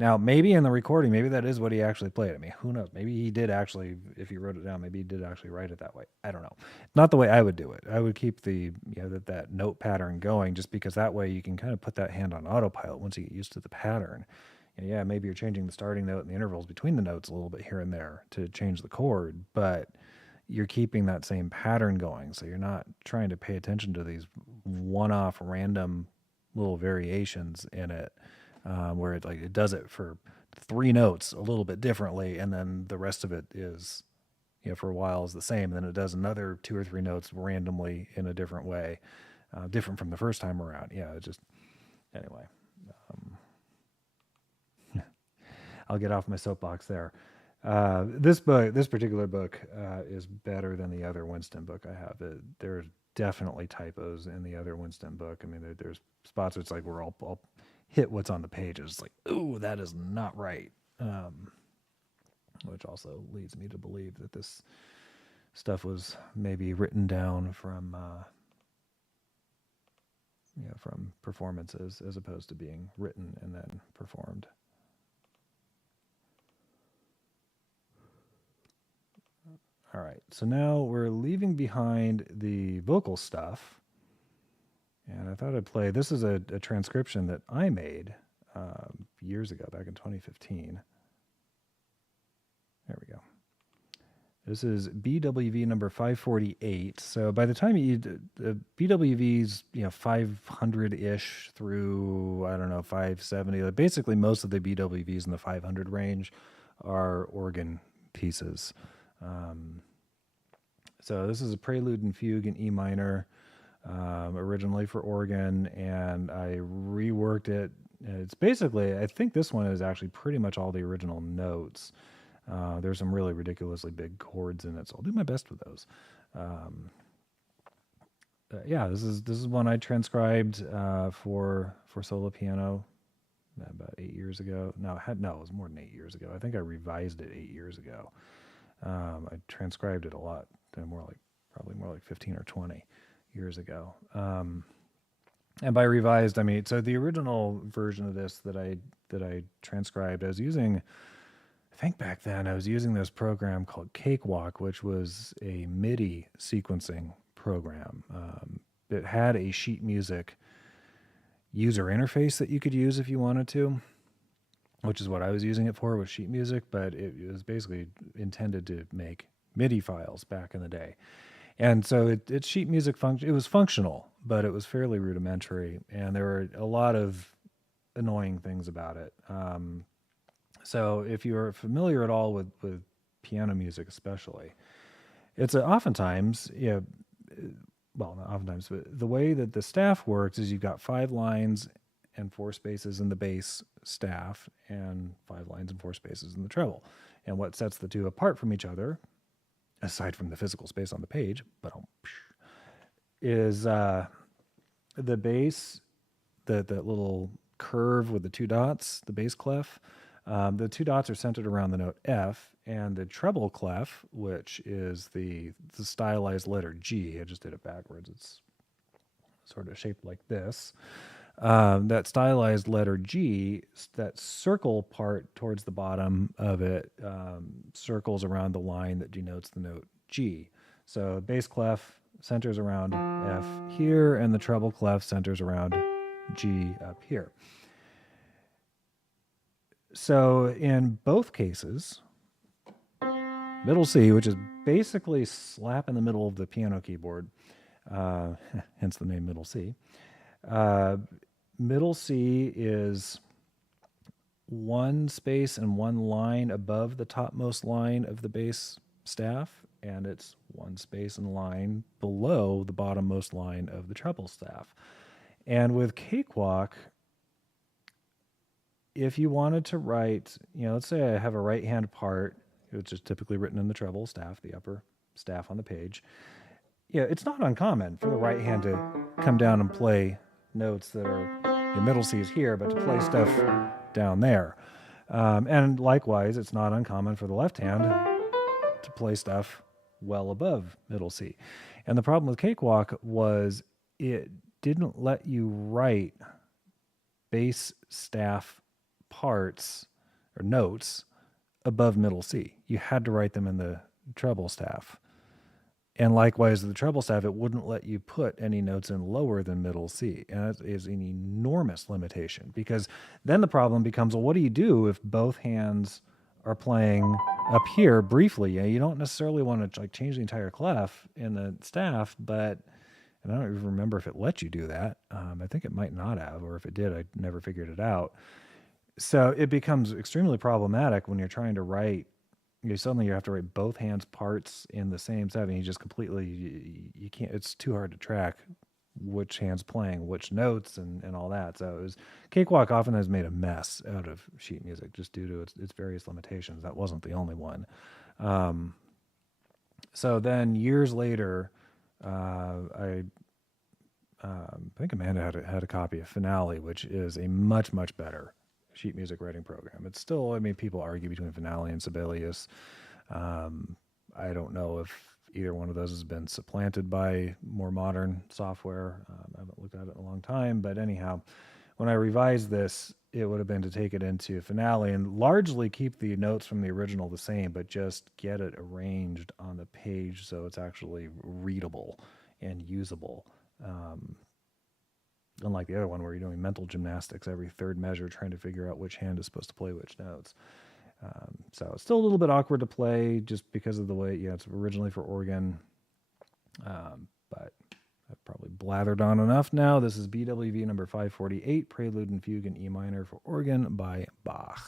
Now, maybe in the recording, maybe that is what he actually played. I mean, who knows? Maybe he did actually, if he wrote it down, maybe he did actually write it that way. I don't know. Not the way I would do it. I would keep that note pattern going, just because that way you can kind of put that hand on autopilot once you get used to the pattern. And yeah, maybe you're changing the starting note and the intervals between the notes a little bit here and there to change the chord, but you're keeping that same pattern going. So you're not trying to pay attention to these one-off random little variations in it, where it does it for three notes a little bit differently, and then the rest of it is, for a while is the same, and then it does another two or three notes randomly in a different way, different from the first time around. Yeah, it just, anyway. I'll get off my soapbox there. This particular book, is better than the other Winston book I have. There's definitely typos in the other Winston book. I mean, there's spots where it's like where I'll hit what's on the page. It's like, ooh, that is not right. Which also leads me to believe that this stuff was maybe written down from from performances as opposed to being written and then performed. All right, so now we're leaving behind the vocal stuff. And I thought I'd play, this is a transcription that I made years ago, back in 2015. There we go. This is BWV number 548. So by the time the BWV's 500-ish through, I don't know, 570. Basically, most of the BWVs in the 500 range are organ pieces. So this is a prelude and fugue in E minor, originally for organ, and I reworked it. It's basically, I think this one is actually pretty much all the original notes. There's some really ridiculously big chords in it, so I'll do my best with those. Yeah, this is one I transcribed for solo piano about 8 years ago. No, it was more than 8 years ago. I think I revised it 8 years ago. I transcribed it a lot, probably more like 15 or 20 years ago. And by revised, I mean, so the original version of this that I transcribed, I was using, I think back then I was using this program called Cakewalk, which was a MIDI sequencing program. It had a sheet music user interface that you could use if you wanted to, which is what I was using it for, was sheet music, but it was basically intended to make MIDI files back in the day. And so it's sheet music it was functional, but it was fairly rudimentary, and there were a lot of annoying things about it. So if you're familiar at all with piano music especially, it's oftentimes, well, not oftentimes, but the way that the staff works is you've got 5 lines and 4 spaces in the bass staff and 5 lines and 4 spaces in the treble. And what sets the two apart from each other, aside from the physical space on the page, is the bass, that little curve with the 2 dots, the bass clef. The 2 dots are centered around the note F, and the treble clef, which is the stylized letter G. I just did it backwards. It's sort of shaped like this. That stylized letter G, that circle part towards the bottom of it, circles around the line that denotes the note G. So bass clef centers around F here, and the treble clef centers around G up here. So in both cases, middle C, which is basically slap in the middle of the piano keyboard, hence the name middle C. Middle C is one space and one line above the topmost line of the bass staff, and it's one space and line below the bottommost line of the treble staff. And with Cakewalk, if you wanted to write, let's say I have a right hand part, which is typically written in the treble staff, the upper staff on the page. It's not uncommon for the right hand to come down and play notes that are, the middle C is here, but to play stuff down there. And likewise, it's not uncommon for the left hand to play stuff well above middle C. And the problem with Cakewalk was it didn't let you write bass staff parts or notes above middle C. You had to write them in the treble staff. And likewise, the treble staff, it wouldn't let you put any notes in lower than middle C. And that is an enormous limitation, because then the problem becomes, well, what do you do if both hands are playing up here briefly? You don't necessarily want to change the entire clef in the staff, but and I don't even remember if it let you do that. I think it might not have, or if it did, I never figured it out. So it becomes extremely problematic when you're trying to write. Suddenly you have to write both hands parts in the same staff, and you just completely, you can't, it's too hard to track which hand's playing which notes and all that. So Cakewalk often has made a mess out of sheet music just due to its various limitations. That wasn't the only one. So then years later, I think Amanda had a copy of Finale, which is a much, much better sheet music writing program. It's still, people argue between Finale and Sibelius. I don't know if either one of those has been supplanted by more modern software. I haven't looked at it in a long time, but anyhow, when I revised this, it would have been to take it into Finale and largely keep the notes from the original the same, but just get it arranged on the page so it's actually readable and usable. Unlike the other one where you're doing mental gymnastics every third measure trying to figure out which hand is supposed to play which notes. So it's still a little bit awkward to play just because of the way, it's originally for organ. But I've probably blathered on enough now. This is BWV number 548, Prelude and Fugue in E minor for organ by Bach.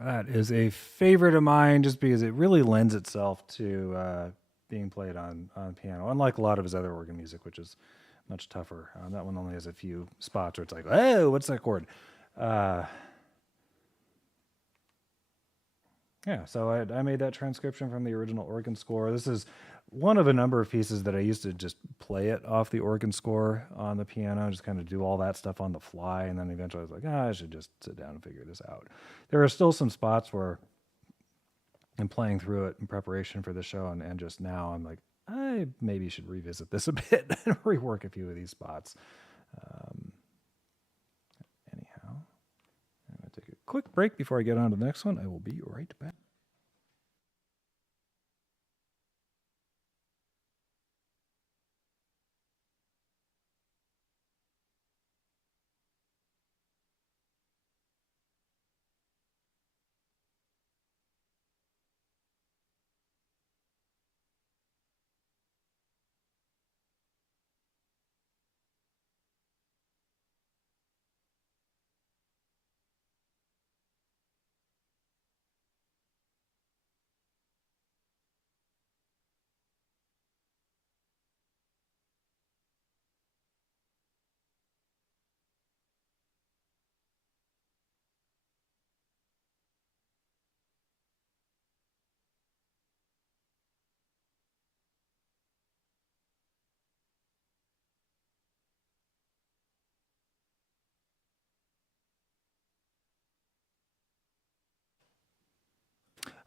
That is a favorite of mine just because it really lends itself to being played on piano, unlike a lot of his other organ music, which is much tougher. That one only has a few spots where it's like, oh, what's that chord? Yeah, so I made that transcription from the original organ score. This is one of a number of pieces that I used to just play it off the organ score on the piano, just kind of do all that stuff on the fly. And then eventually I was like, I should just sit down and figure this out. There are still some spots where I'm playing through it in preparation for the show. And just now I'm like, I maybe should revisit this a bit and rework a few of these spots. Anyhow, I'm going to take a quick break before I get on to the next one. I will be right back.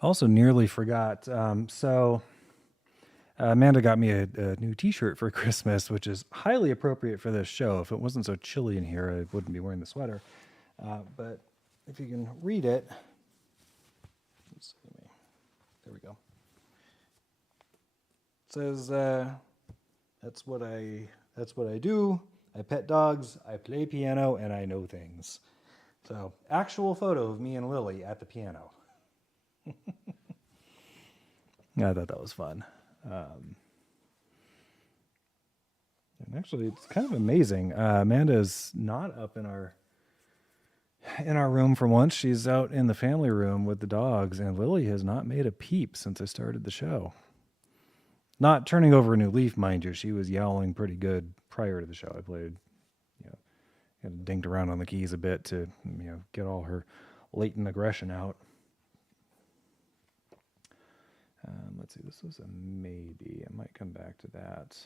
Also, nearly forgot. Amanda got me a new T-shirt for Christmas, which is highly appropriate for this show. If it wasn't so chilly in here, I wouldn't be wearing the sweater. But if you can read it, let's see, there we go. says that's what I do. I pet dogs, I play piano, and I know things. So, actual photo of me and Lily at the piano. I thought that was fun. And actually, it's kind of amazing. Amanda's not up in our room for once. She's out in the family room with the dogs, and Lily has not made a peep since I started the show. Not turning over a new leaf, mind you. She was yowling pretty good prior to the show. I played, kind of dinked around on the keys a bit to, get all her latent aggression out. Let's see, this was a maybe. I might come back to that.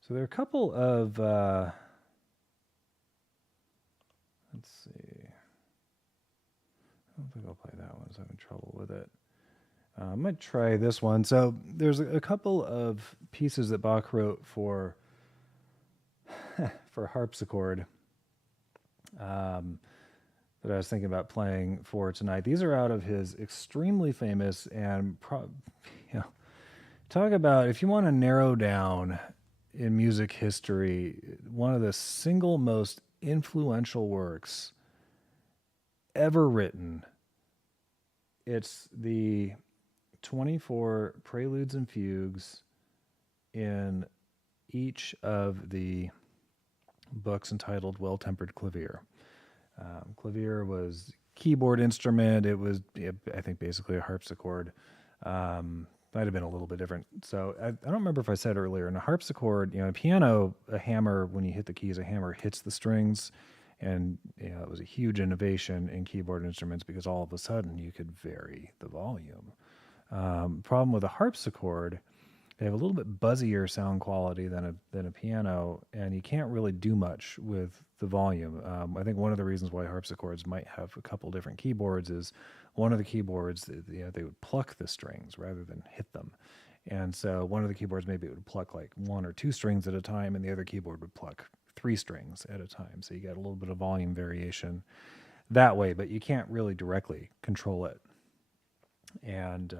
So there are a couple of, let's see. I don't think I'll play that one. I was having trouble with it. I might try this one. So there's a couple of pieces that Bach wrote for harpsichord that I was thinking about playing for tonight. These are out of his extremely famous and talk about, if you want to narrow down in music history, one of the single most influential works ever written. It's the 24 preludes and fugues in each of the books entitled Well-Tempered Clavier. Clavier was keyboard instrument. It was, I think, basically a harpsichord. Might have been a little bit different. So I don't remember if I said earlier, in a harpsichord, a piano, a hammer, when you hit the keys, a hammer hits the strings. And it was a huge innovation in keyboard instruments because all of a sudden you could vary the volume. Problem with a harpsichord, they have a little bit buzzier sound quality than a piano, and you can't really do much with the volume. I think one of the reasons why harpsichords might have a couple different keyboards is one of the keyboards, they would pluck the strings rather than hit them. And so one of the keyboards, maybe it would pluck like one or two strings at a time, and the other keyboard would pluck 3 strings at a time. So you get a little bit of volume variation that way, but you can't really directly control it. And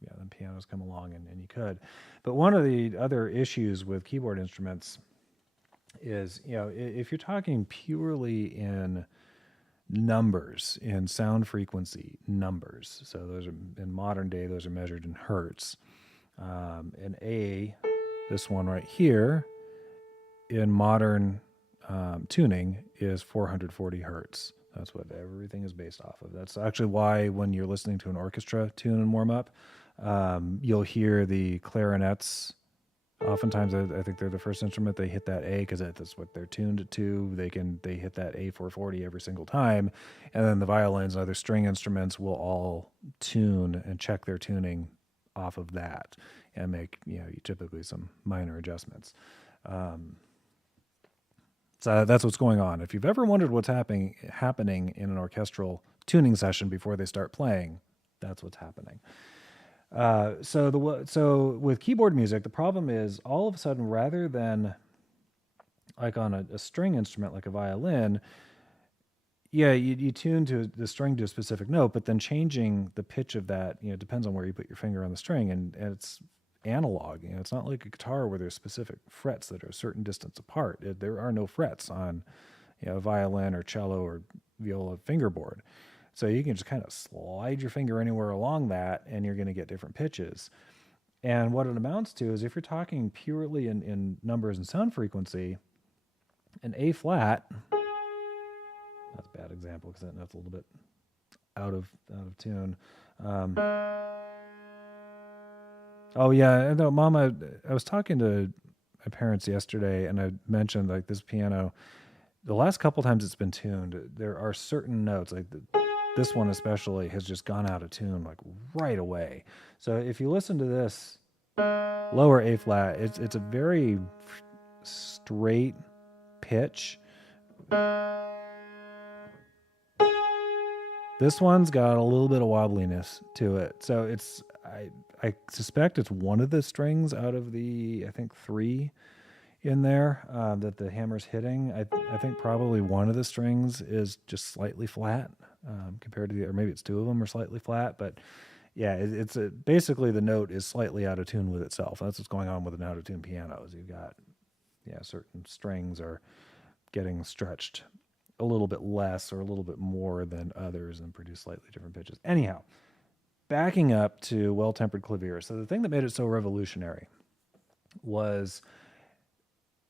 then pianos come along and you could. But one of the other issues with keyboard instruments is, if you're talking purely in numbers, in sound frequency numbers, so those are, in modern day, those are measured in hertz. An A, this one right here, in modern tuning is 440 hertz. That's what everything is based off of. That's actually why when you're listening to an orchestra tune and warm up, you'll hear the clarinets. Oftentimes, I think they're the first instrument they hit that A because that's what they're tuned to. They hit that A 440 every single time, and then the violins and other string instruments will all tune and check their tuning off of that and make typically some minor adjustments. So that's what's going on. If you've ever wondered what's happening in an orchestral tuning session before they start playing, that's what's happening. So with keyboard music, the problem is all of a sudden, rather than like on a string instrument like a violin, you tune to the string to a specific note, but then changing the pitch of that, depends on where you put your finger on the string, and it's analog. It's not like a guitar where there's specific frets that are a certain distance apart. There are no frets on a violin or cello or viola fingerboard. So you can just kind of slide your finger anywhere along that and you're going to get different pitches. And what it amounts to is, if you're talking purely in numbers and sound frequency, an A flat, that's a bad example because that's a little bit out of tune. Oh yeah, no, Mama, I was talking to my parents yesterday, and I mentioned like this piano. The last couple times it's been tuned, there are certain notes, like this one especially, has just gone out of tune like right away. So if you listen to this lower A flat, it's a very straight pitch. This one's got a little bit of wobbliness to it. So I suspect it's one of the strings out of the, I think, 3 in there that the hammer's hitting. I think probably one of the strings is just slightly flat. compared to the, or maybe it's two of them are slightly flat, but yeah, it's basically the note is slightly out of tune with itself. That's what's going on with an out of tune piano. Is you've got, yeah, certain strings are getting stretched a little bit less or a little bit more than others and produce slightly different pitches. Anyhow, backing up to well-tempered clavier. So the thing that made it so revolutionary was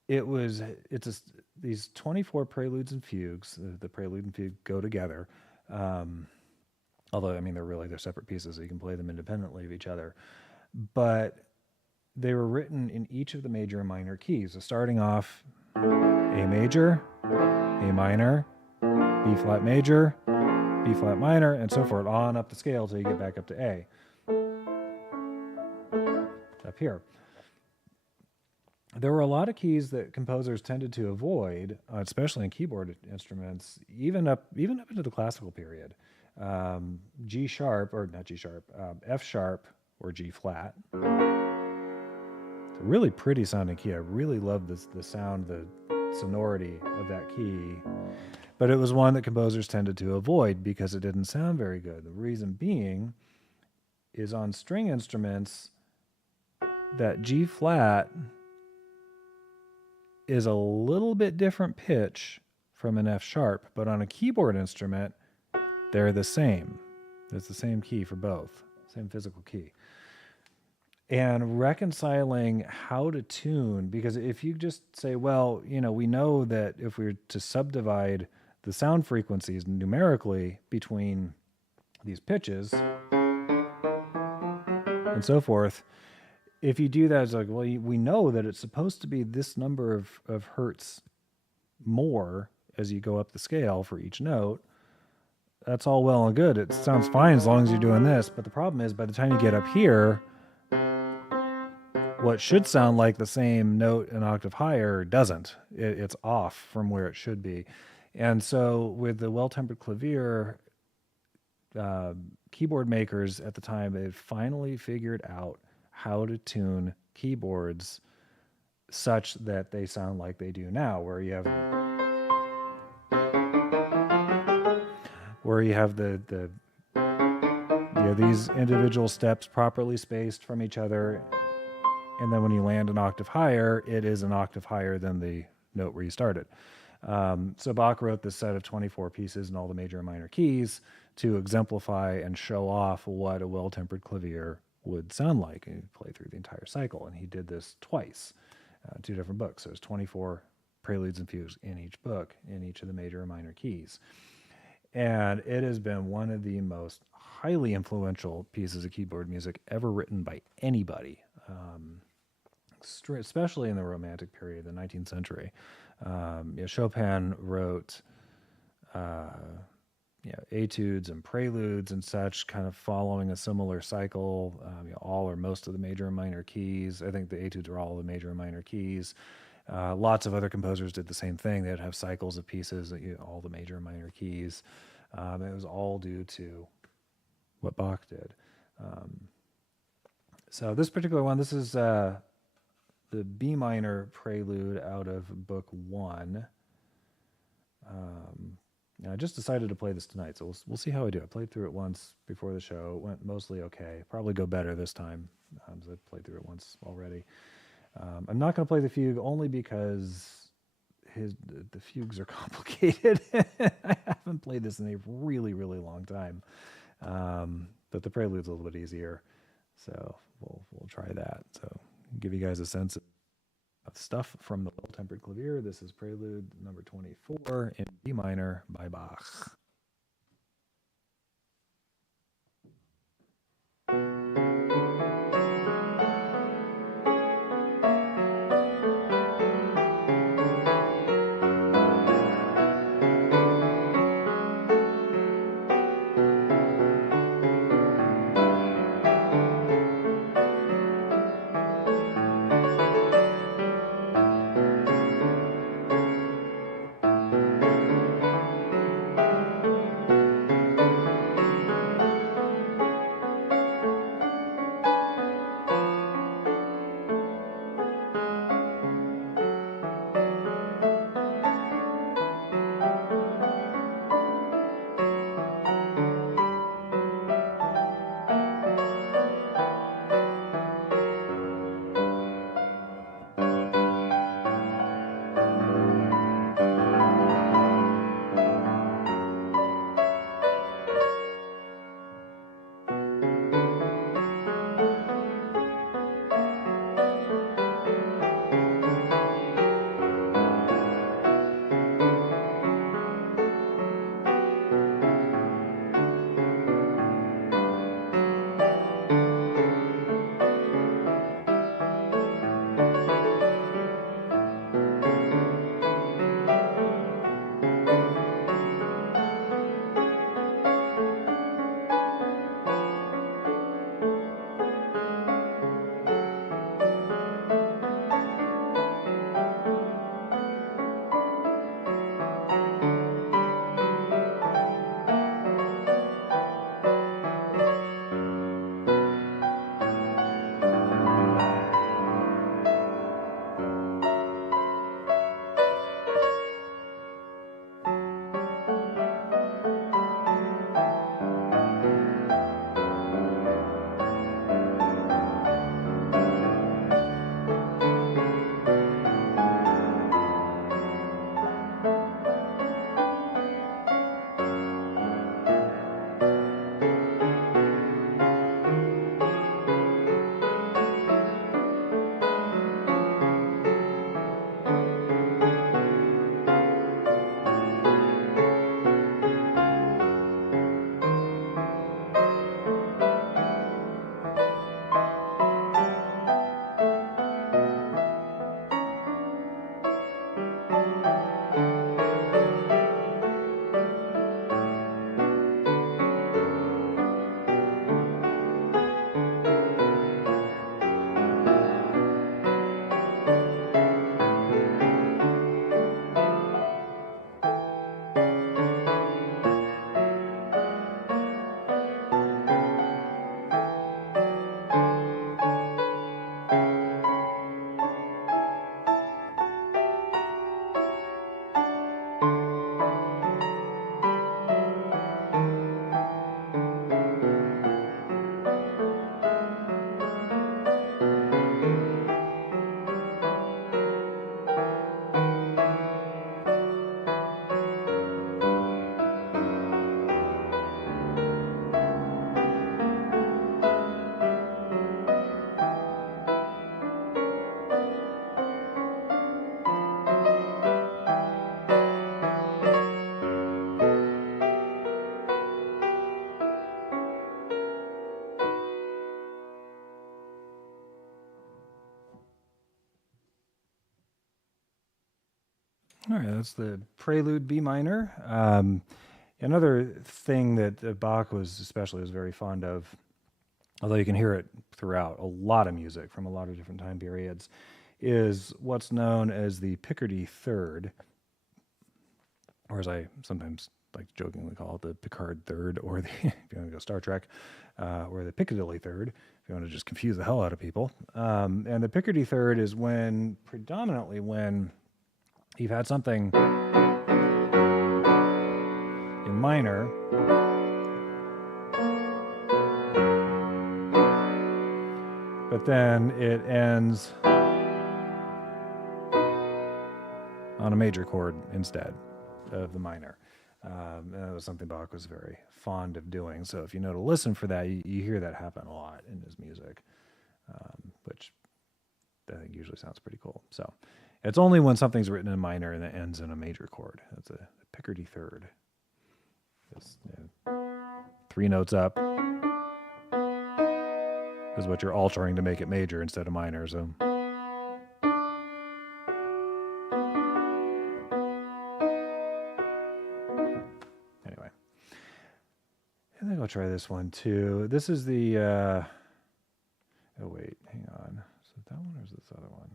these 24 preludes and fugues. The prelude and fugue go together. Although, I mean, they're separate pieces, so you can play them independently of each other. But they were written in each of the major and minor keys. So starting off A major, A minor, B flat major, B flat minor, and so forth, on up the scale till you get back up to A. Up here. There were a lot of keys that composers tended to avoid, especially in keyboard instruments, even up into the classical period. G sharp, or not G sharp, F sharp or G flat. It's a really pretty sounding key. I really love the sound, the sonority of that key. But it was one that composers tended to avoid because it didn't sound very good. The reason being is on string instruments, that G flat is a little bit different pitch from an F sharp, but on a keyboard instrument, they're the same. It's the same key for both, same physical key. And reconciling how to tune, because if you just say, well, we know that if we were to subdivide the sound frequencies numerically between these pitches and so forth, if you do that, it's like, well, we know that it's supposed to be this number of hertz more as you go up the scale for each note. That's all well and good. It sounds fine as long as you're doing this. But the problem is, by the time you get up here, what should sound like the same note an octave higher doesn't. It's off from where it should be. And so with the well-tempered clavier, keyboard makers at the time, they finally figured out how to tune keyboards such that they sound like they do now, where you have these individual steps properly spaced from each other, and then when you land an octave higher, it is an octave higher than the note where you started. So Bach wrote this set of 24 pieces in all the major and minor keys to exemplify and show off what a well-tempered clavier would sound like, and he'd play through the entire cycle. And he did this twice, two different books. So there's 24 preludes and fugues in each book, in each of the major and minor keys. And it has been one of the most highly influential pieces of keyboard music ever written by anybody, especially in the Romantic period, the 19th century. Chopin wrote etudes and preludes and such, kind of following a similar cycle, all or most of the major and minor keys. I think the etudes are all the major and minor keys. Lots of other composers did the same thing. They'd have cycles of pieces, all the major and minor keys. It was all due to what Bach did. So this particular one, this is the B minor prelude out of book 1. I just decided to play this tonight, so we'll see how I do. I played through it once before the show. It went mostly okay. Probably go better this time, so I played through it once already. I'm not going to play the fugue only because the fugues are complicated. I haven't played this in a really, really long time. But the prelude's a little bit easier, so we'll try that. So give you guys a sense of stuff from the well-tempered clavier. This is prelude number 24 in B minor by Bach. All right, that's the Prelude B minor. Another thing that Bach was very fond of, although you can hear it throughout a lot of music from a lot of different time periods, is what's known as the Picardy third, or as I sometimes like to jokingly call it, the Picard third, or the, if you want to go Star Trek, or the Piccadilly third, if you want to just confuse the hell out of people. And the Picardy third is predominantly when you've had something in minor, but then it ends on a major chord instead of the minor. And that was something Bach was very fond of doing. So if you know to listen for that, you hear that happen a lot in his music, which I think usually sounds pretty cool. So it's only when something's written in minor and it ends in a major chord. That's a Picardy third. It's, 3 notes up is what you're altering to make it major instead of minor. So anyway, I think I'll try this one too. This is the oh wait, hang on. Is it that one or is this other one?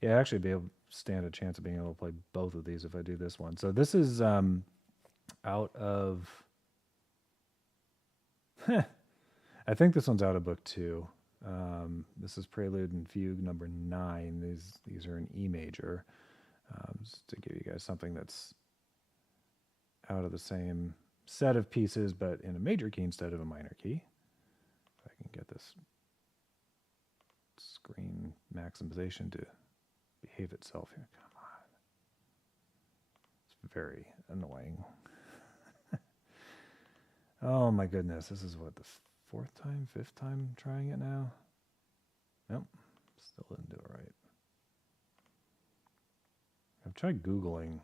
Yeah, actually be able to stand a chance of being able to play both of these if I do this one. So this is out of I think this one's out of book 2. This is Prelude and Fugue number 9. These are in E major. Just to give you guys something that's out of the same set of pieces, but in a major key instead of a minor key. If I can get this screen maximization to behave itself here. Come on. It's very annoying. Oh my goodness. This is what, the 5th time trying it now? Nope. Still didn't do it right. I've tried Googling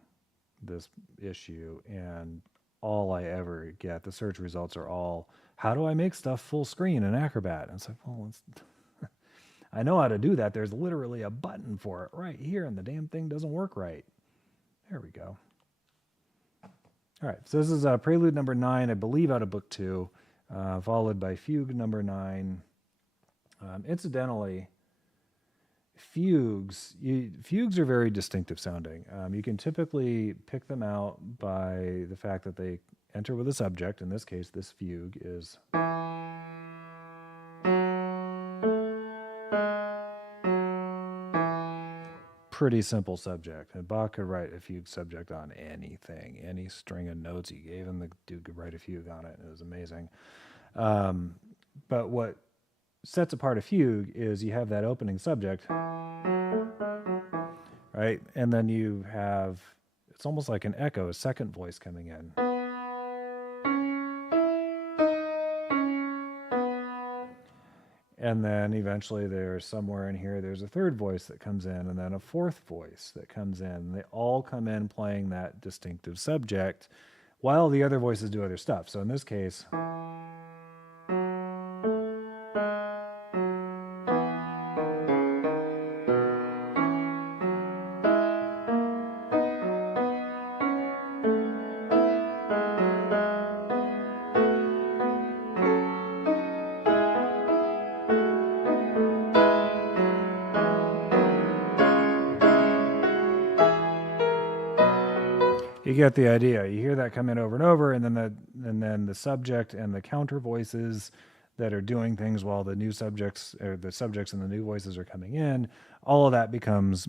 this issue and all I ever get, the search results are all, how do I make stuff full screen in Acrobat? And it's like, well, I know how to do that. There's literally a button for it right here, and the damn thing doesn't work right. There we go. All right, so this is Prelude number 9, I believe out of book 2, followed by Fugue number 9. Incidentally, fugues are very distinctive sounding. You can typically pick them out by the fact that they enter with a subject. In this case, this fugue is pretty simple subject. And Bach could write a fugue subject on anything, any string of notes you gave him, the dude could write a fugue on it. It was amazing. But what sets apart a fugue is you have that opening subject, right? And then you have, it's almost like an echo, a second voice coming in. And then eventually there's somewhere in here, there's a third voice that comes in, and then a fourth voice that comes in. They all come in playing that distinctive subject while the other voices do other stuff. So in this case, you get the idea. You hear that come in over and over, and then the subject and the counter voices that are doing things while the new subjects, or the subjects and the new voices are coming in. All of that becomes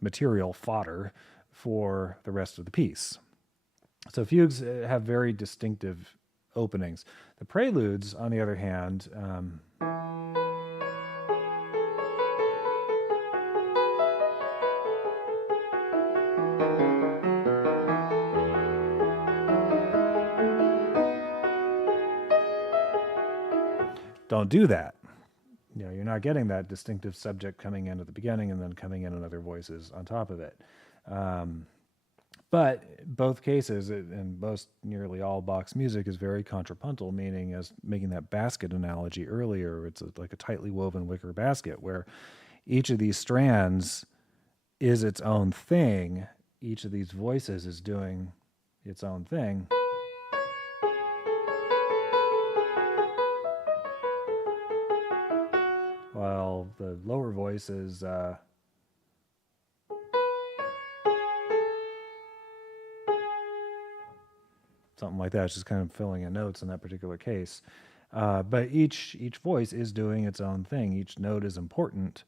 material fodder for the rest of the piece. So fugues have very distinctive openings. The preludes, on the other hand, don't do that. You know, you're not getting that distinctive subject coming in at the beginning and then coming in other voices on top of it. But both cases, and nearly all Bach's music is very contrapuntal, meaning, as making that basket analogy earlier, it's like a tightly woven wicker basket where each of these strands is its own thing. Each of these voices is doing its own thing. While the lower voice is something like that. It's just kind of filling in notes in that particular case. But each voice is doing its own thing. Each note is important,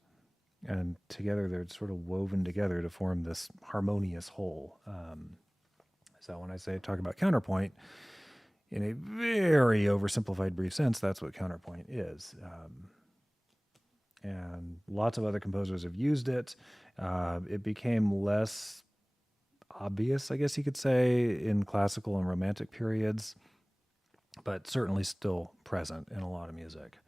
and together they're sort of woven together to form this harmonious whole. So when I talk about counterpoint, in a very oversimplified, brief sense, that's what counterpoint is. And lots of other composers have used it. It became less obvious, I guess you could say, in classical and romantic periods, but certainly still present in a lot of music.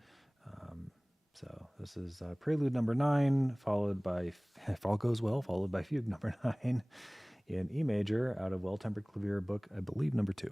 So this is Prelude number 9, followed by, if all goes well, followed by Fugue number 9 in E major out of Well-Tempered Clavier book, I believe, number 2.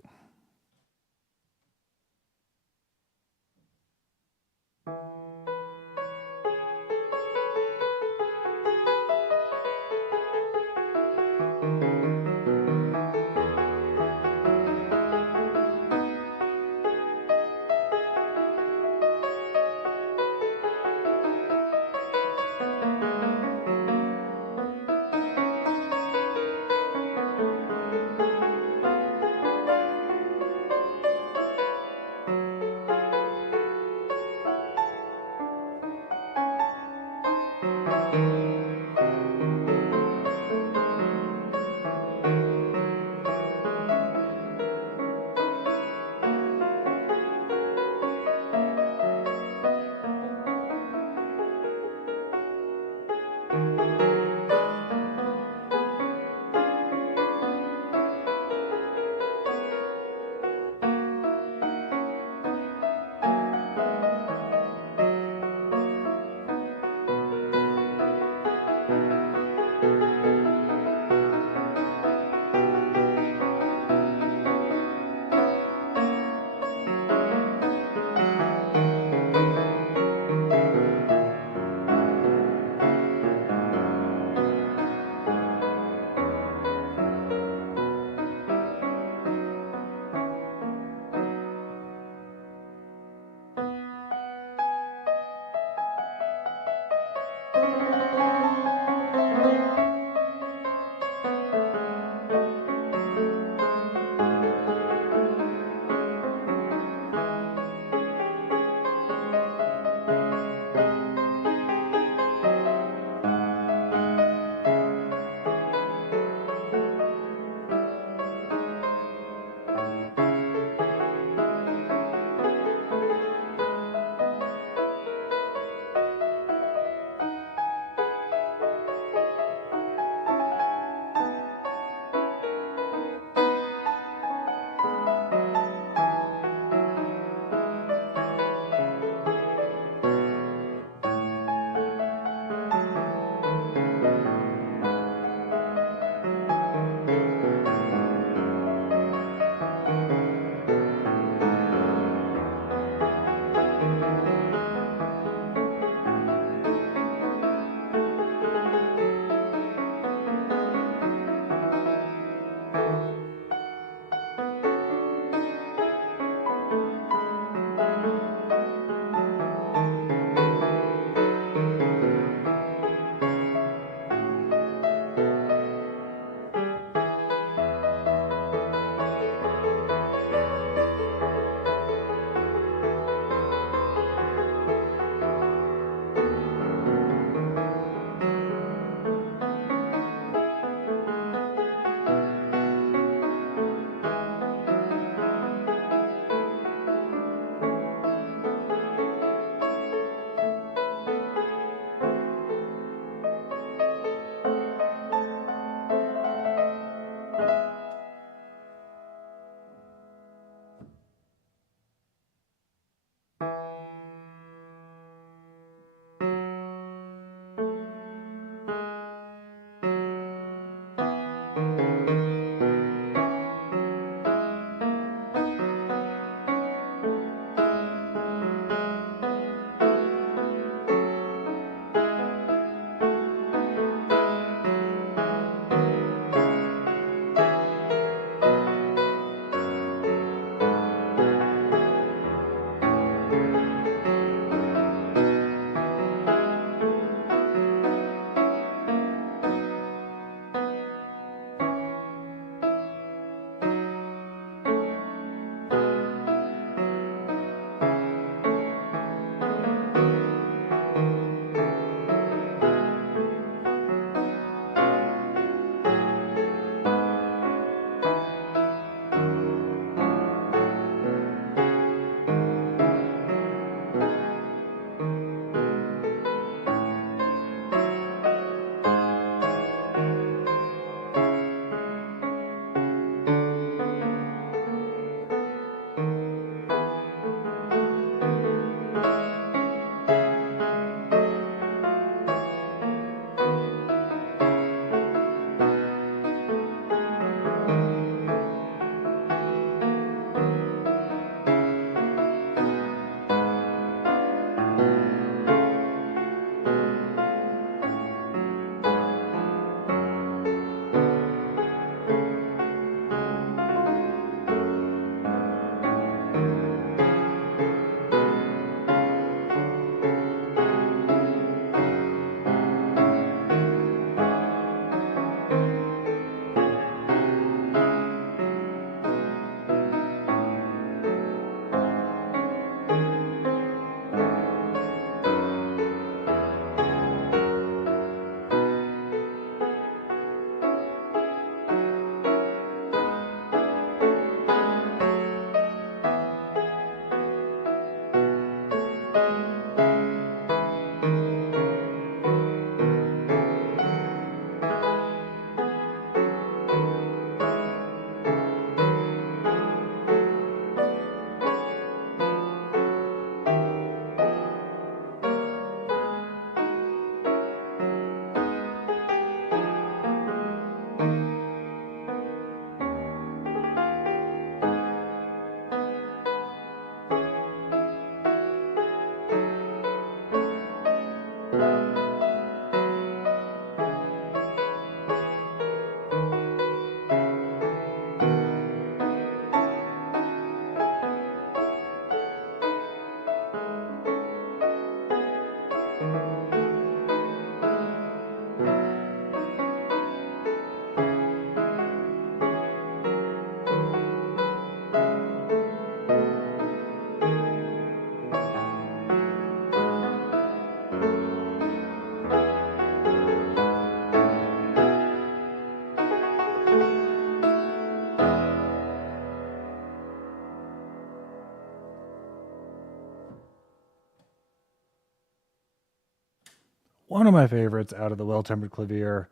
one of my favorites out of the Well-Tempered Clavier,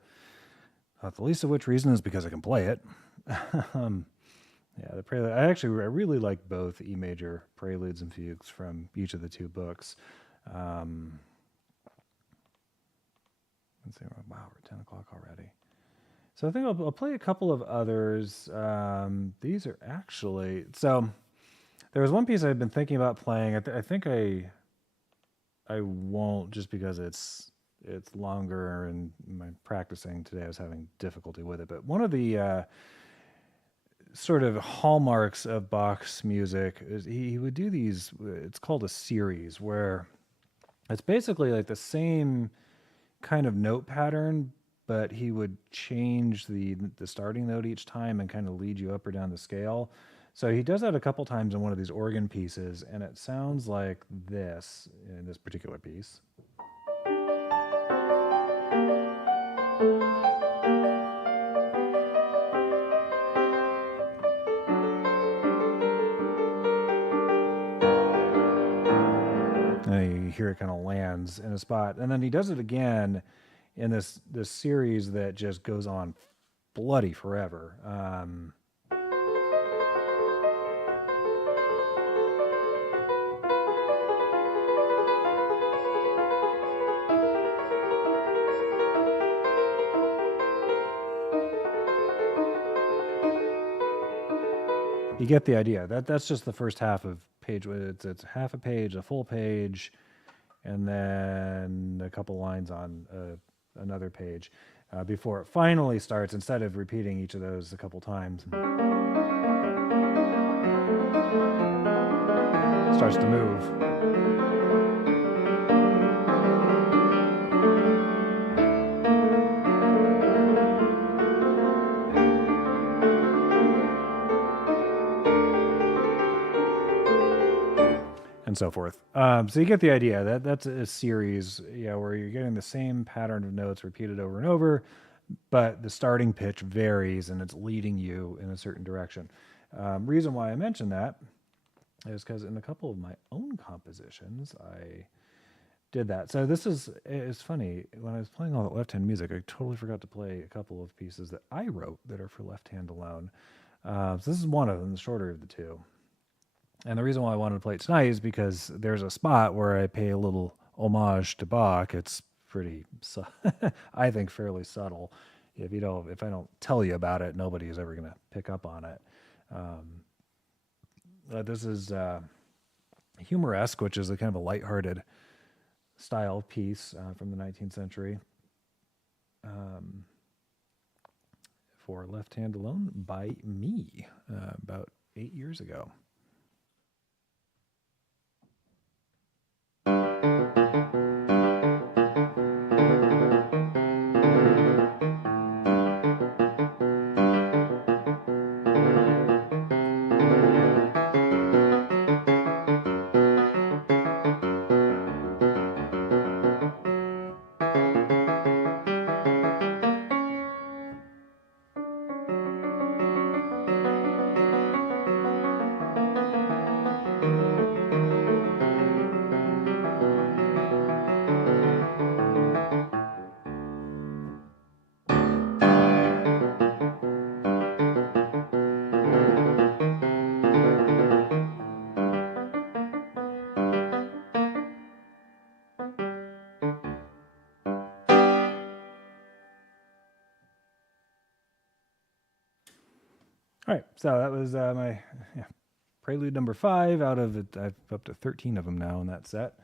not the least of which reason is because I can play it. Yeah, the prelude. I really like both E major preludes and fugues from each of the two books. Let's see. Wow, we're at 10 o'clock already. So I think I'll play a couple of others. These are actually there was one piece I've been thinking about playing. I think I won't, just because it's longer and my practicing today I was having difficulty with it. But one of the sort of hallmarks of Bach's music is he would do these. It's called a series, where it's basically like the same kind of note pattern, but he would change the starting note each time and kind of lead you up or down the scale. So he does that a couple times in one of these organ pieces, and it sounds like this in this particular piece. And you hear it kind of lands in a spot, and then he does it again in this series that just goes on bloody forever. You get the idea. That's just the first half of page. It's half a page, a full page, and then a couple lines on another page before it finally starts, instead of repeating each of those a couple times. It starts to move. And so forth. So you get the idea. That's a series, where you're getting the same pattern of notes repeated over and over, but the starting pitch varies and it's leading you in a certain direction. Reason why I mention that is because in a couple of my own compositions, I did that. So it's funny, when I was playing all that left-hand music, I totally forgot to play a couple of pieces that I wrote that are for left hand alone. So this is one of them, the shorter of the two. And the reason why I wanted to play it tonight is because there's a spot where I pay a little homage to Bach. It's pretty, I think, fairly subtle. If I don't tell you about it, nobody is ever going to pick up on it. This is humoresque, which is a kind of a lighthearted style piece from the 19th century. For Left Hand Alone by me about 8 years ago. All right, so that was my prelude number 5 out of it. I've up to 13 of them now in that set.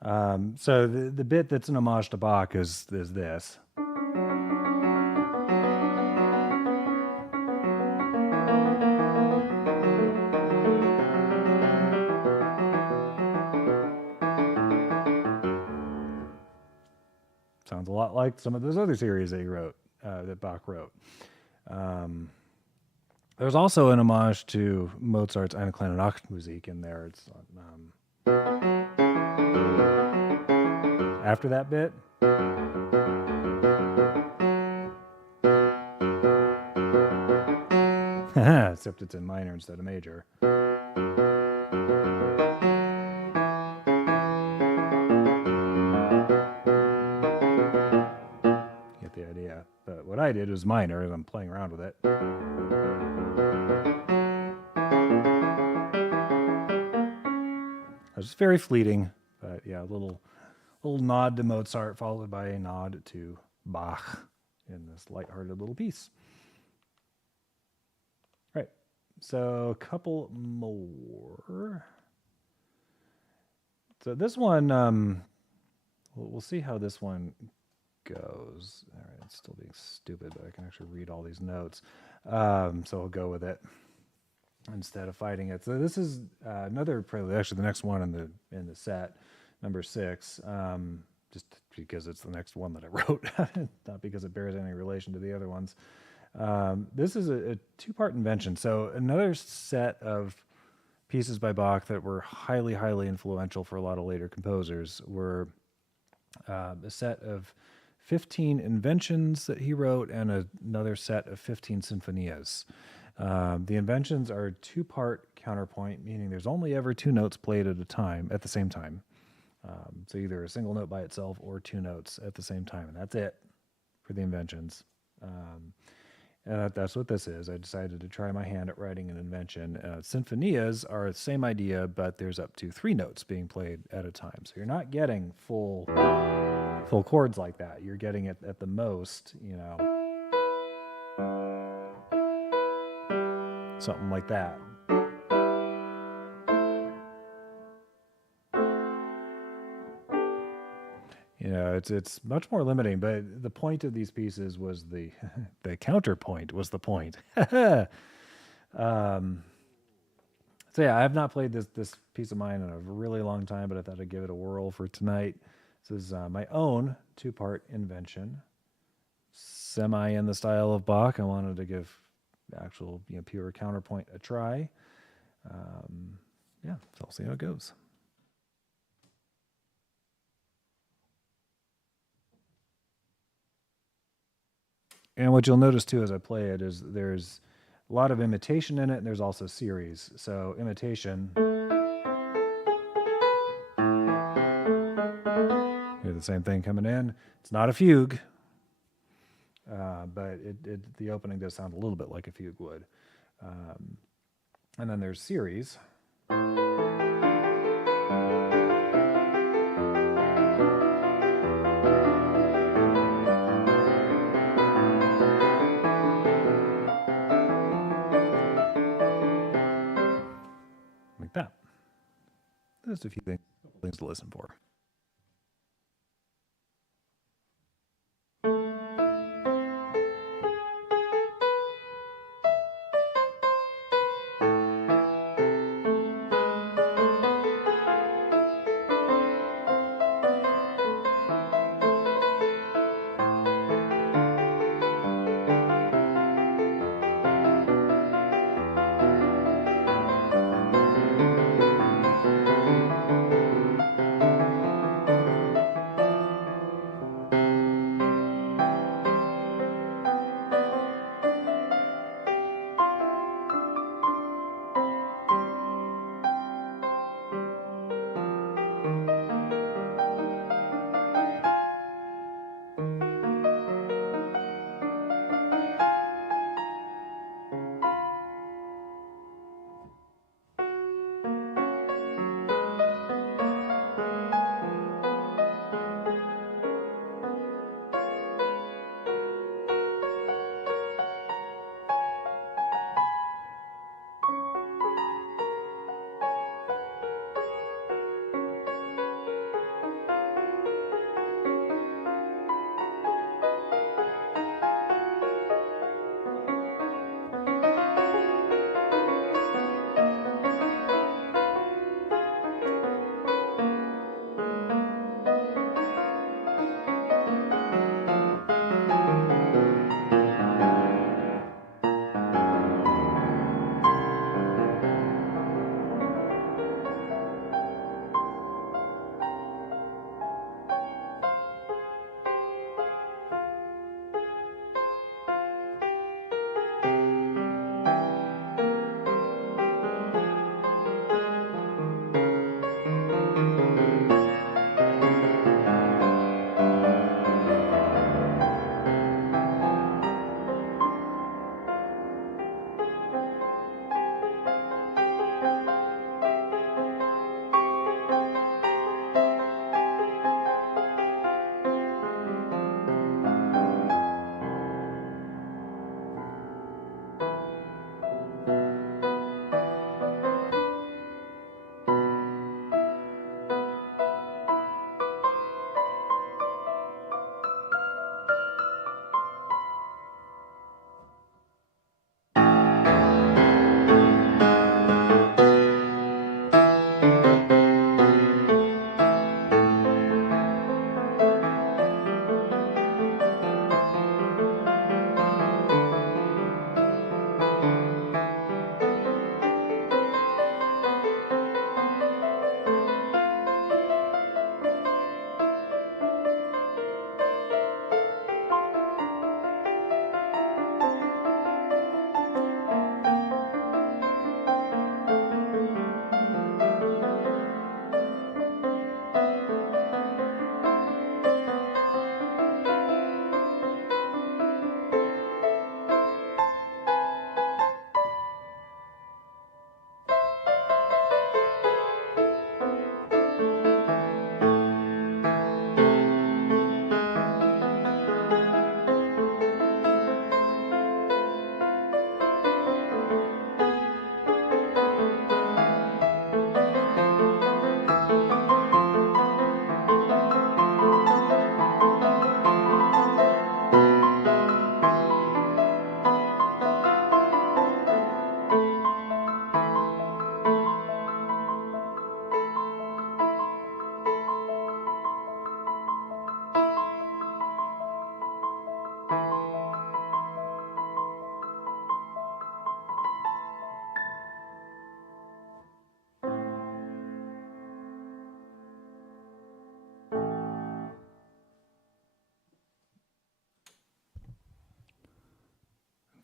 So the bit that's an homage to Bach is this. Sounds a lot like some of those other series that he wrote, that Bach wrote. There's also an homage to Mozart's Eine kleine Nachtmusik in there. It's after that bit. Except it's in minor instead of major. decided, it was minor, and I'm playing around with it. It's very fleeting, but yeah, a little nod to Mozart followed by a nod to Bach in this lighthearted little piece. Right, so a couple more. So this one, we'll see how this one goes. All right, it's still being stupid, but I can actually read all these notes. So I'll go with it instead of fighting it. So this is another prelude, actually the next one in the set, number 6, just because it's the next one that I wrote, not because it bears any relation to the other ones. This is a 2-part invention. So another set of pieces by Bach that were highly, highly influential for a lot of later composers were a set of 15 inventions that he wrote and another set of 15 sinfonias. The inventions are 2-part counterpoint, meaning there's only ever 2 notes played at the same time. So either a single note by itself or 2 notes at the same time, and that's it for the inventions. And that's what this is. I decided to try my hand at writing an invention. Sinfonias are the same idea, but there's up to 3 notes being played at a time. So you're not getting full chords like that. You're getting it at the most, something like that. It's much more limiting, but the point of these pieces was the counterpoint was the point. So yeah, I have not played this piece of mine in a really long time, but I thought I'd give it a whirl for tonight. This is my own 2-part invention, semi in the style of Bach. I wanted to give actual pure counterpoint a try. Yeah, so I'll see how it goes. And what you'll notice too as I play it is there's a lot of imitation in it, and there's also series. So imitation, you hear the same thing coming in. It's not a fugue, but the opening does sound a little bit like a fugue would. And then there's series. Like that. Just a few things to listen for.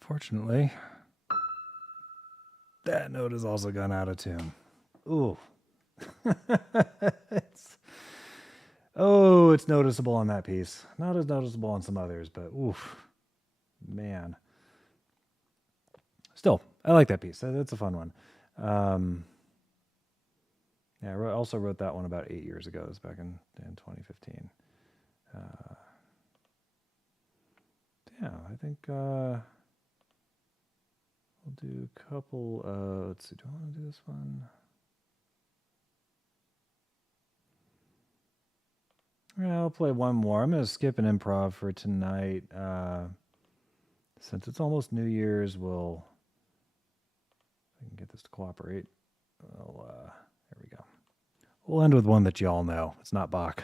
Unfortunately, that note has also gone out of tune. Ooh. It's noticeable on that piece. Not as noticeable on some others, but oof. Man. Still, I like that piece. That's a fun one. Yeah, I also wrote that one about 8 years ago. It was back in 2015. Yeah, I think we'll do a couple. Let's see, do I want to do this one? Yeah, I'll play one more. I'm going to skip an improv for tonight. Since it's almost New Year's, if I can get this to cooperate. There we go. We'll end with one that you all know. It's not Bach.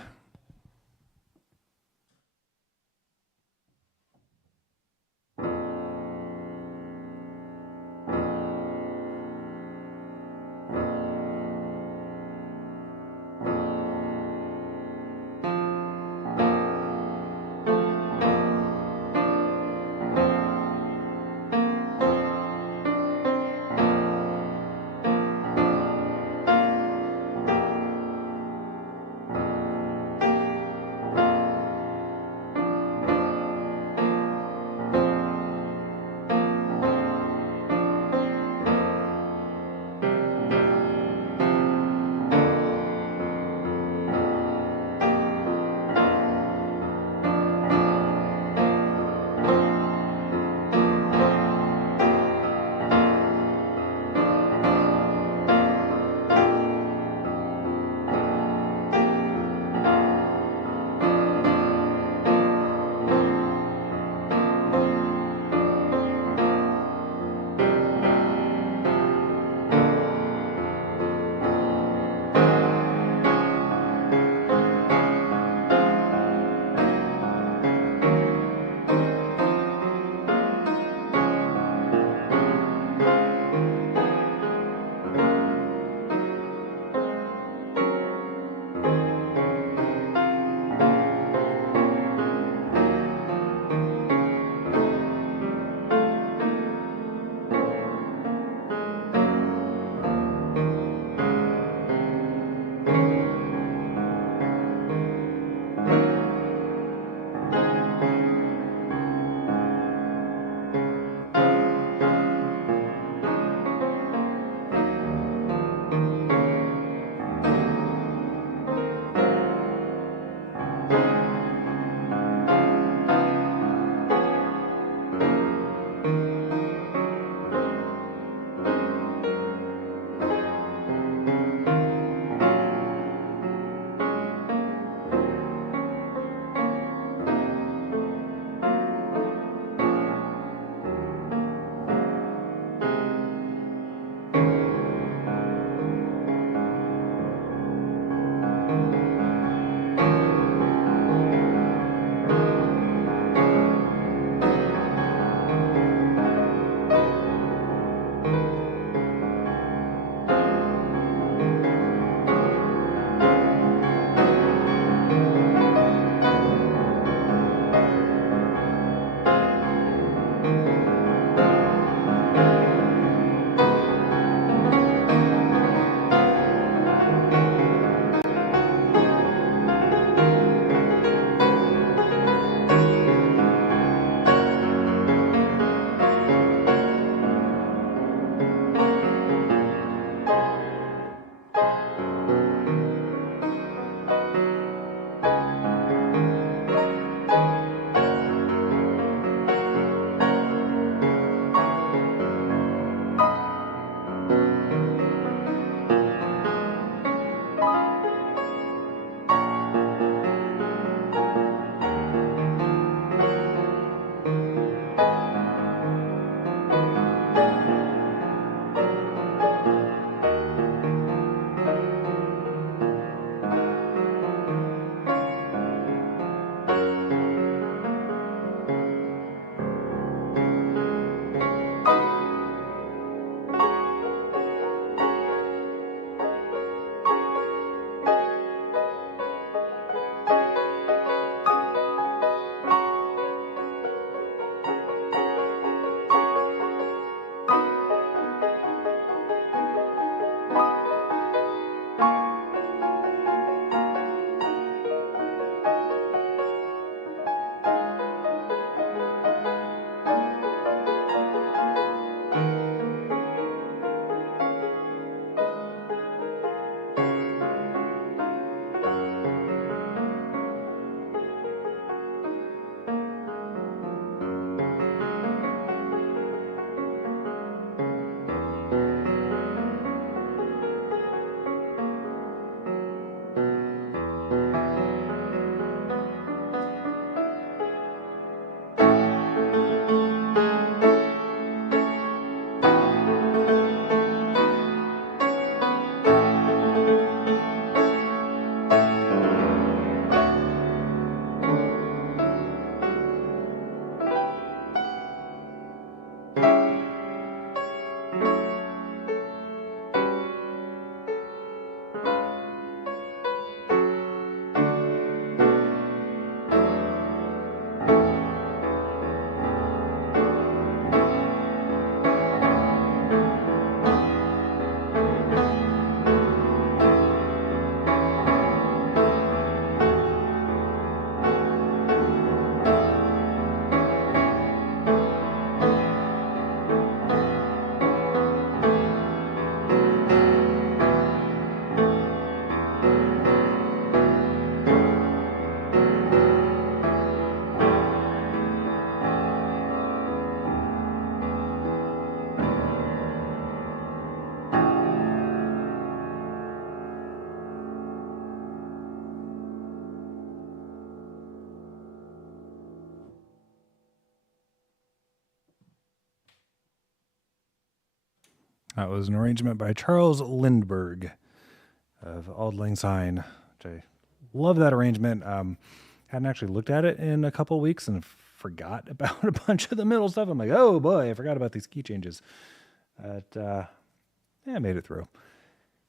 That was an arrangement by Charles Lindbergh of Auld Lang Syne, which I love that arrangement. Hadn't actually looked at it in a couple weeks and forgot about a bunch of the middle stuff. I'm like, oh boy, I forgot about these key changes. But yeah, I made it through.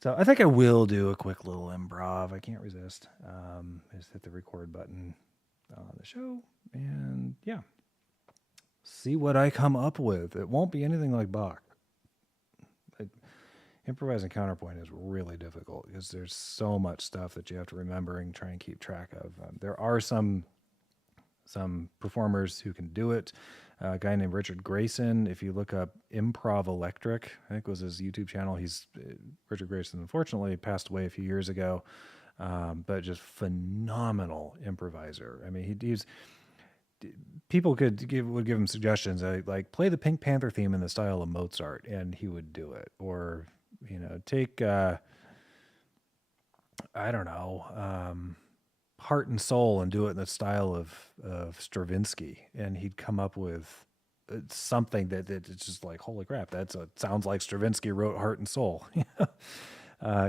So I think I will do a quick little improv. I can't resist. Just hit the record button on the show and yeah, see what I come up with. It won't be anything like Bach. Improvising counterpoint is really difficult because there's so much stuff that you have to remember and try and keep track of. There are some performers who can do it. A guy named Richard Grayson. If you look up Improv Electric, I think was his YouTube channel. He's Richard Grayson. Unfortunately, passed away a few years ago, but just phenomenal improviser. I mean, he's people would give him suggestions like play the Pink Panther theme in the style of Mozart, and he would do it. Or take I don't know, Heart and Soul and do it in the style of Stravinsky, and he'd come up with something that it's just like, holy crap, sounds like Stravinsky wrote Heart and Soul.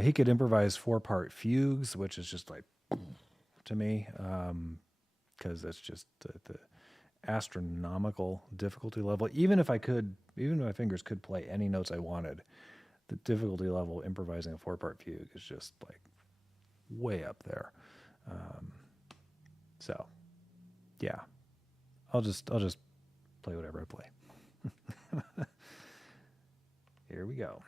He could improvise 4-part fugues, which is just like to me, because that's just the astronomical difficulty level. Even if my fingers could play any notes I wanted, the difficulty level improvising a 4-part fugue is just like way up there. So yeah, I'll just play whatever I play. Here we go.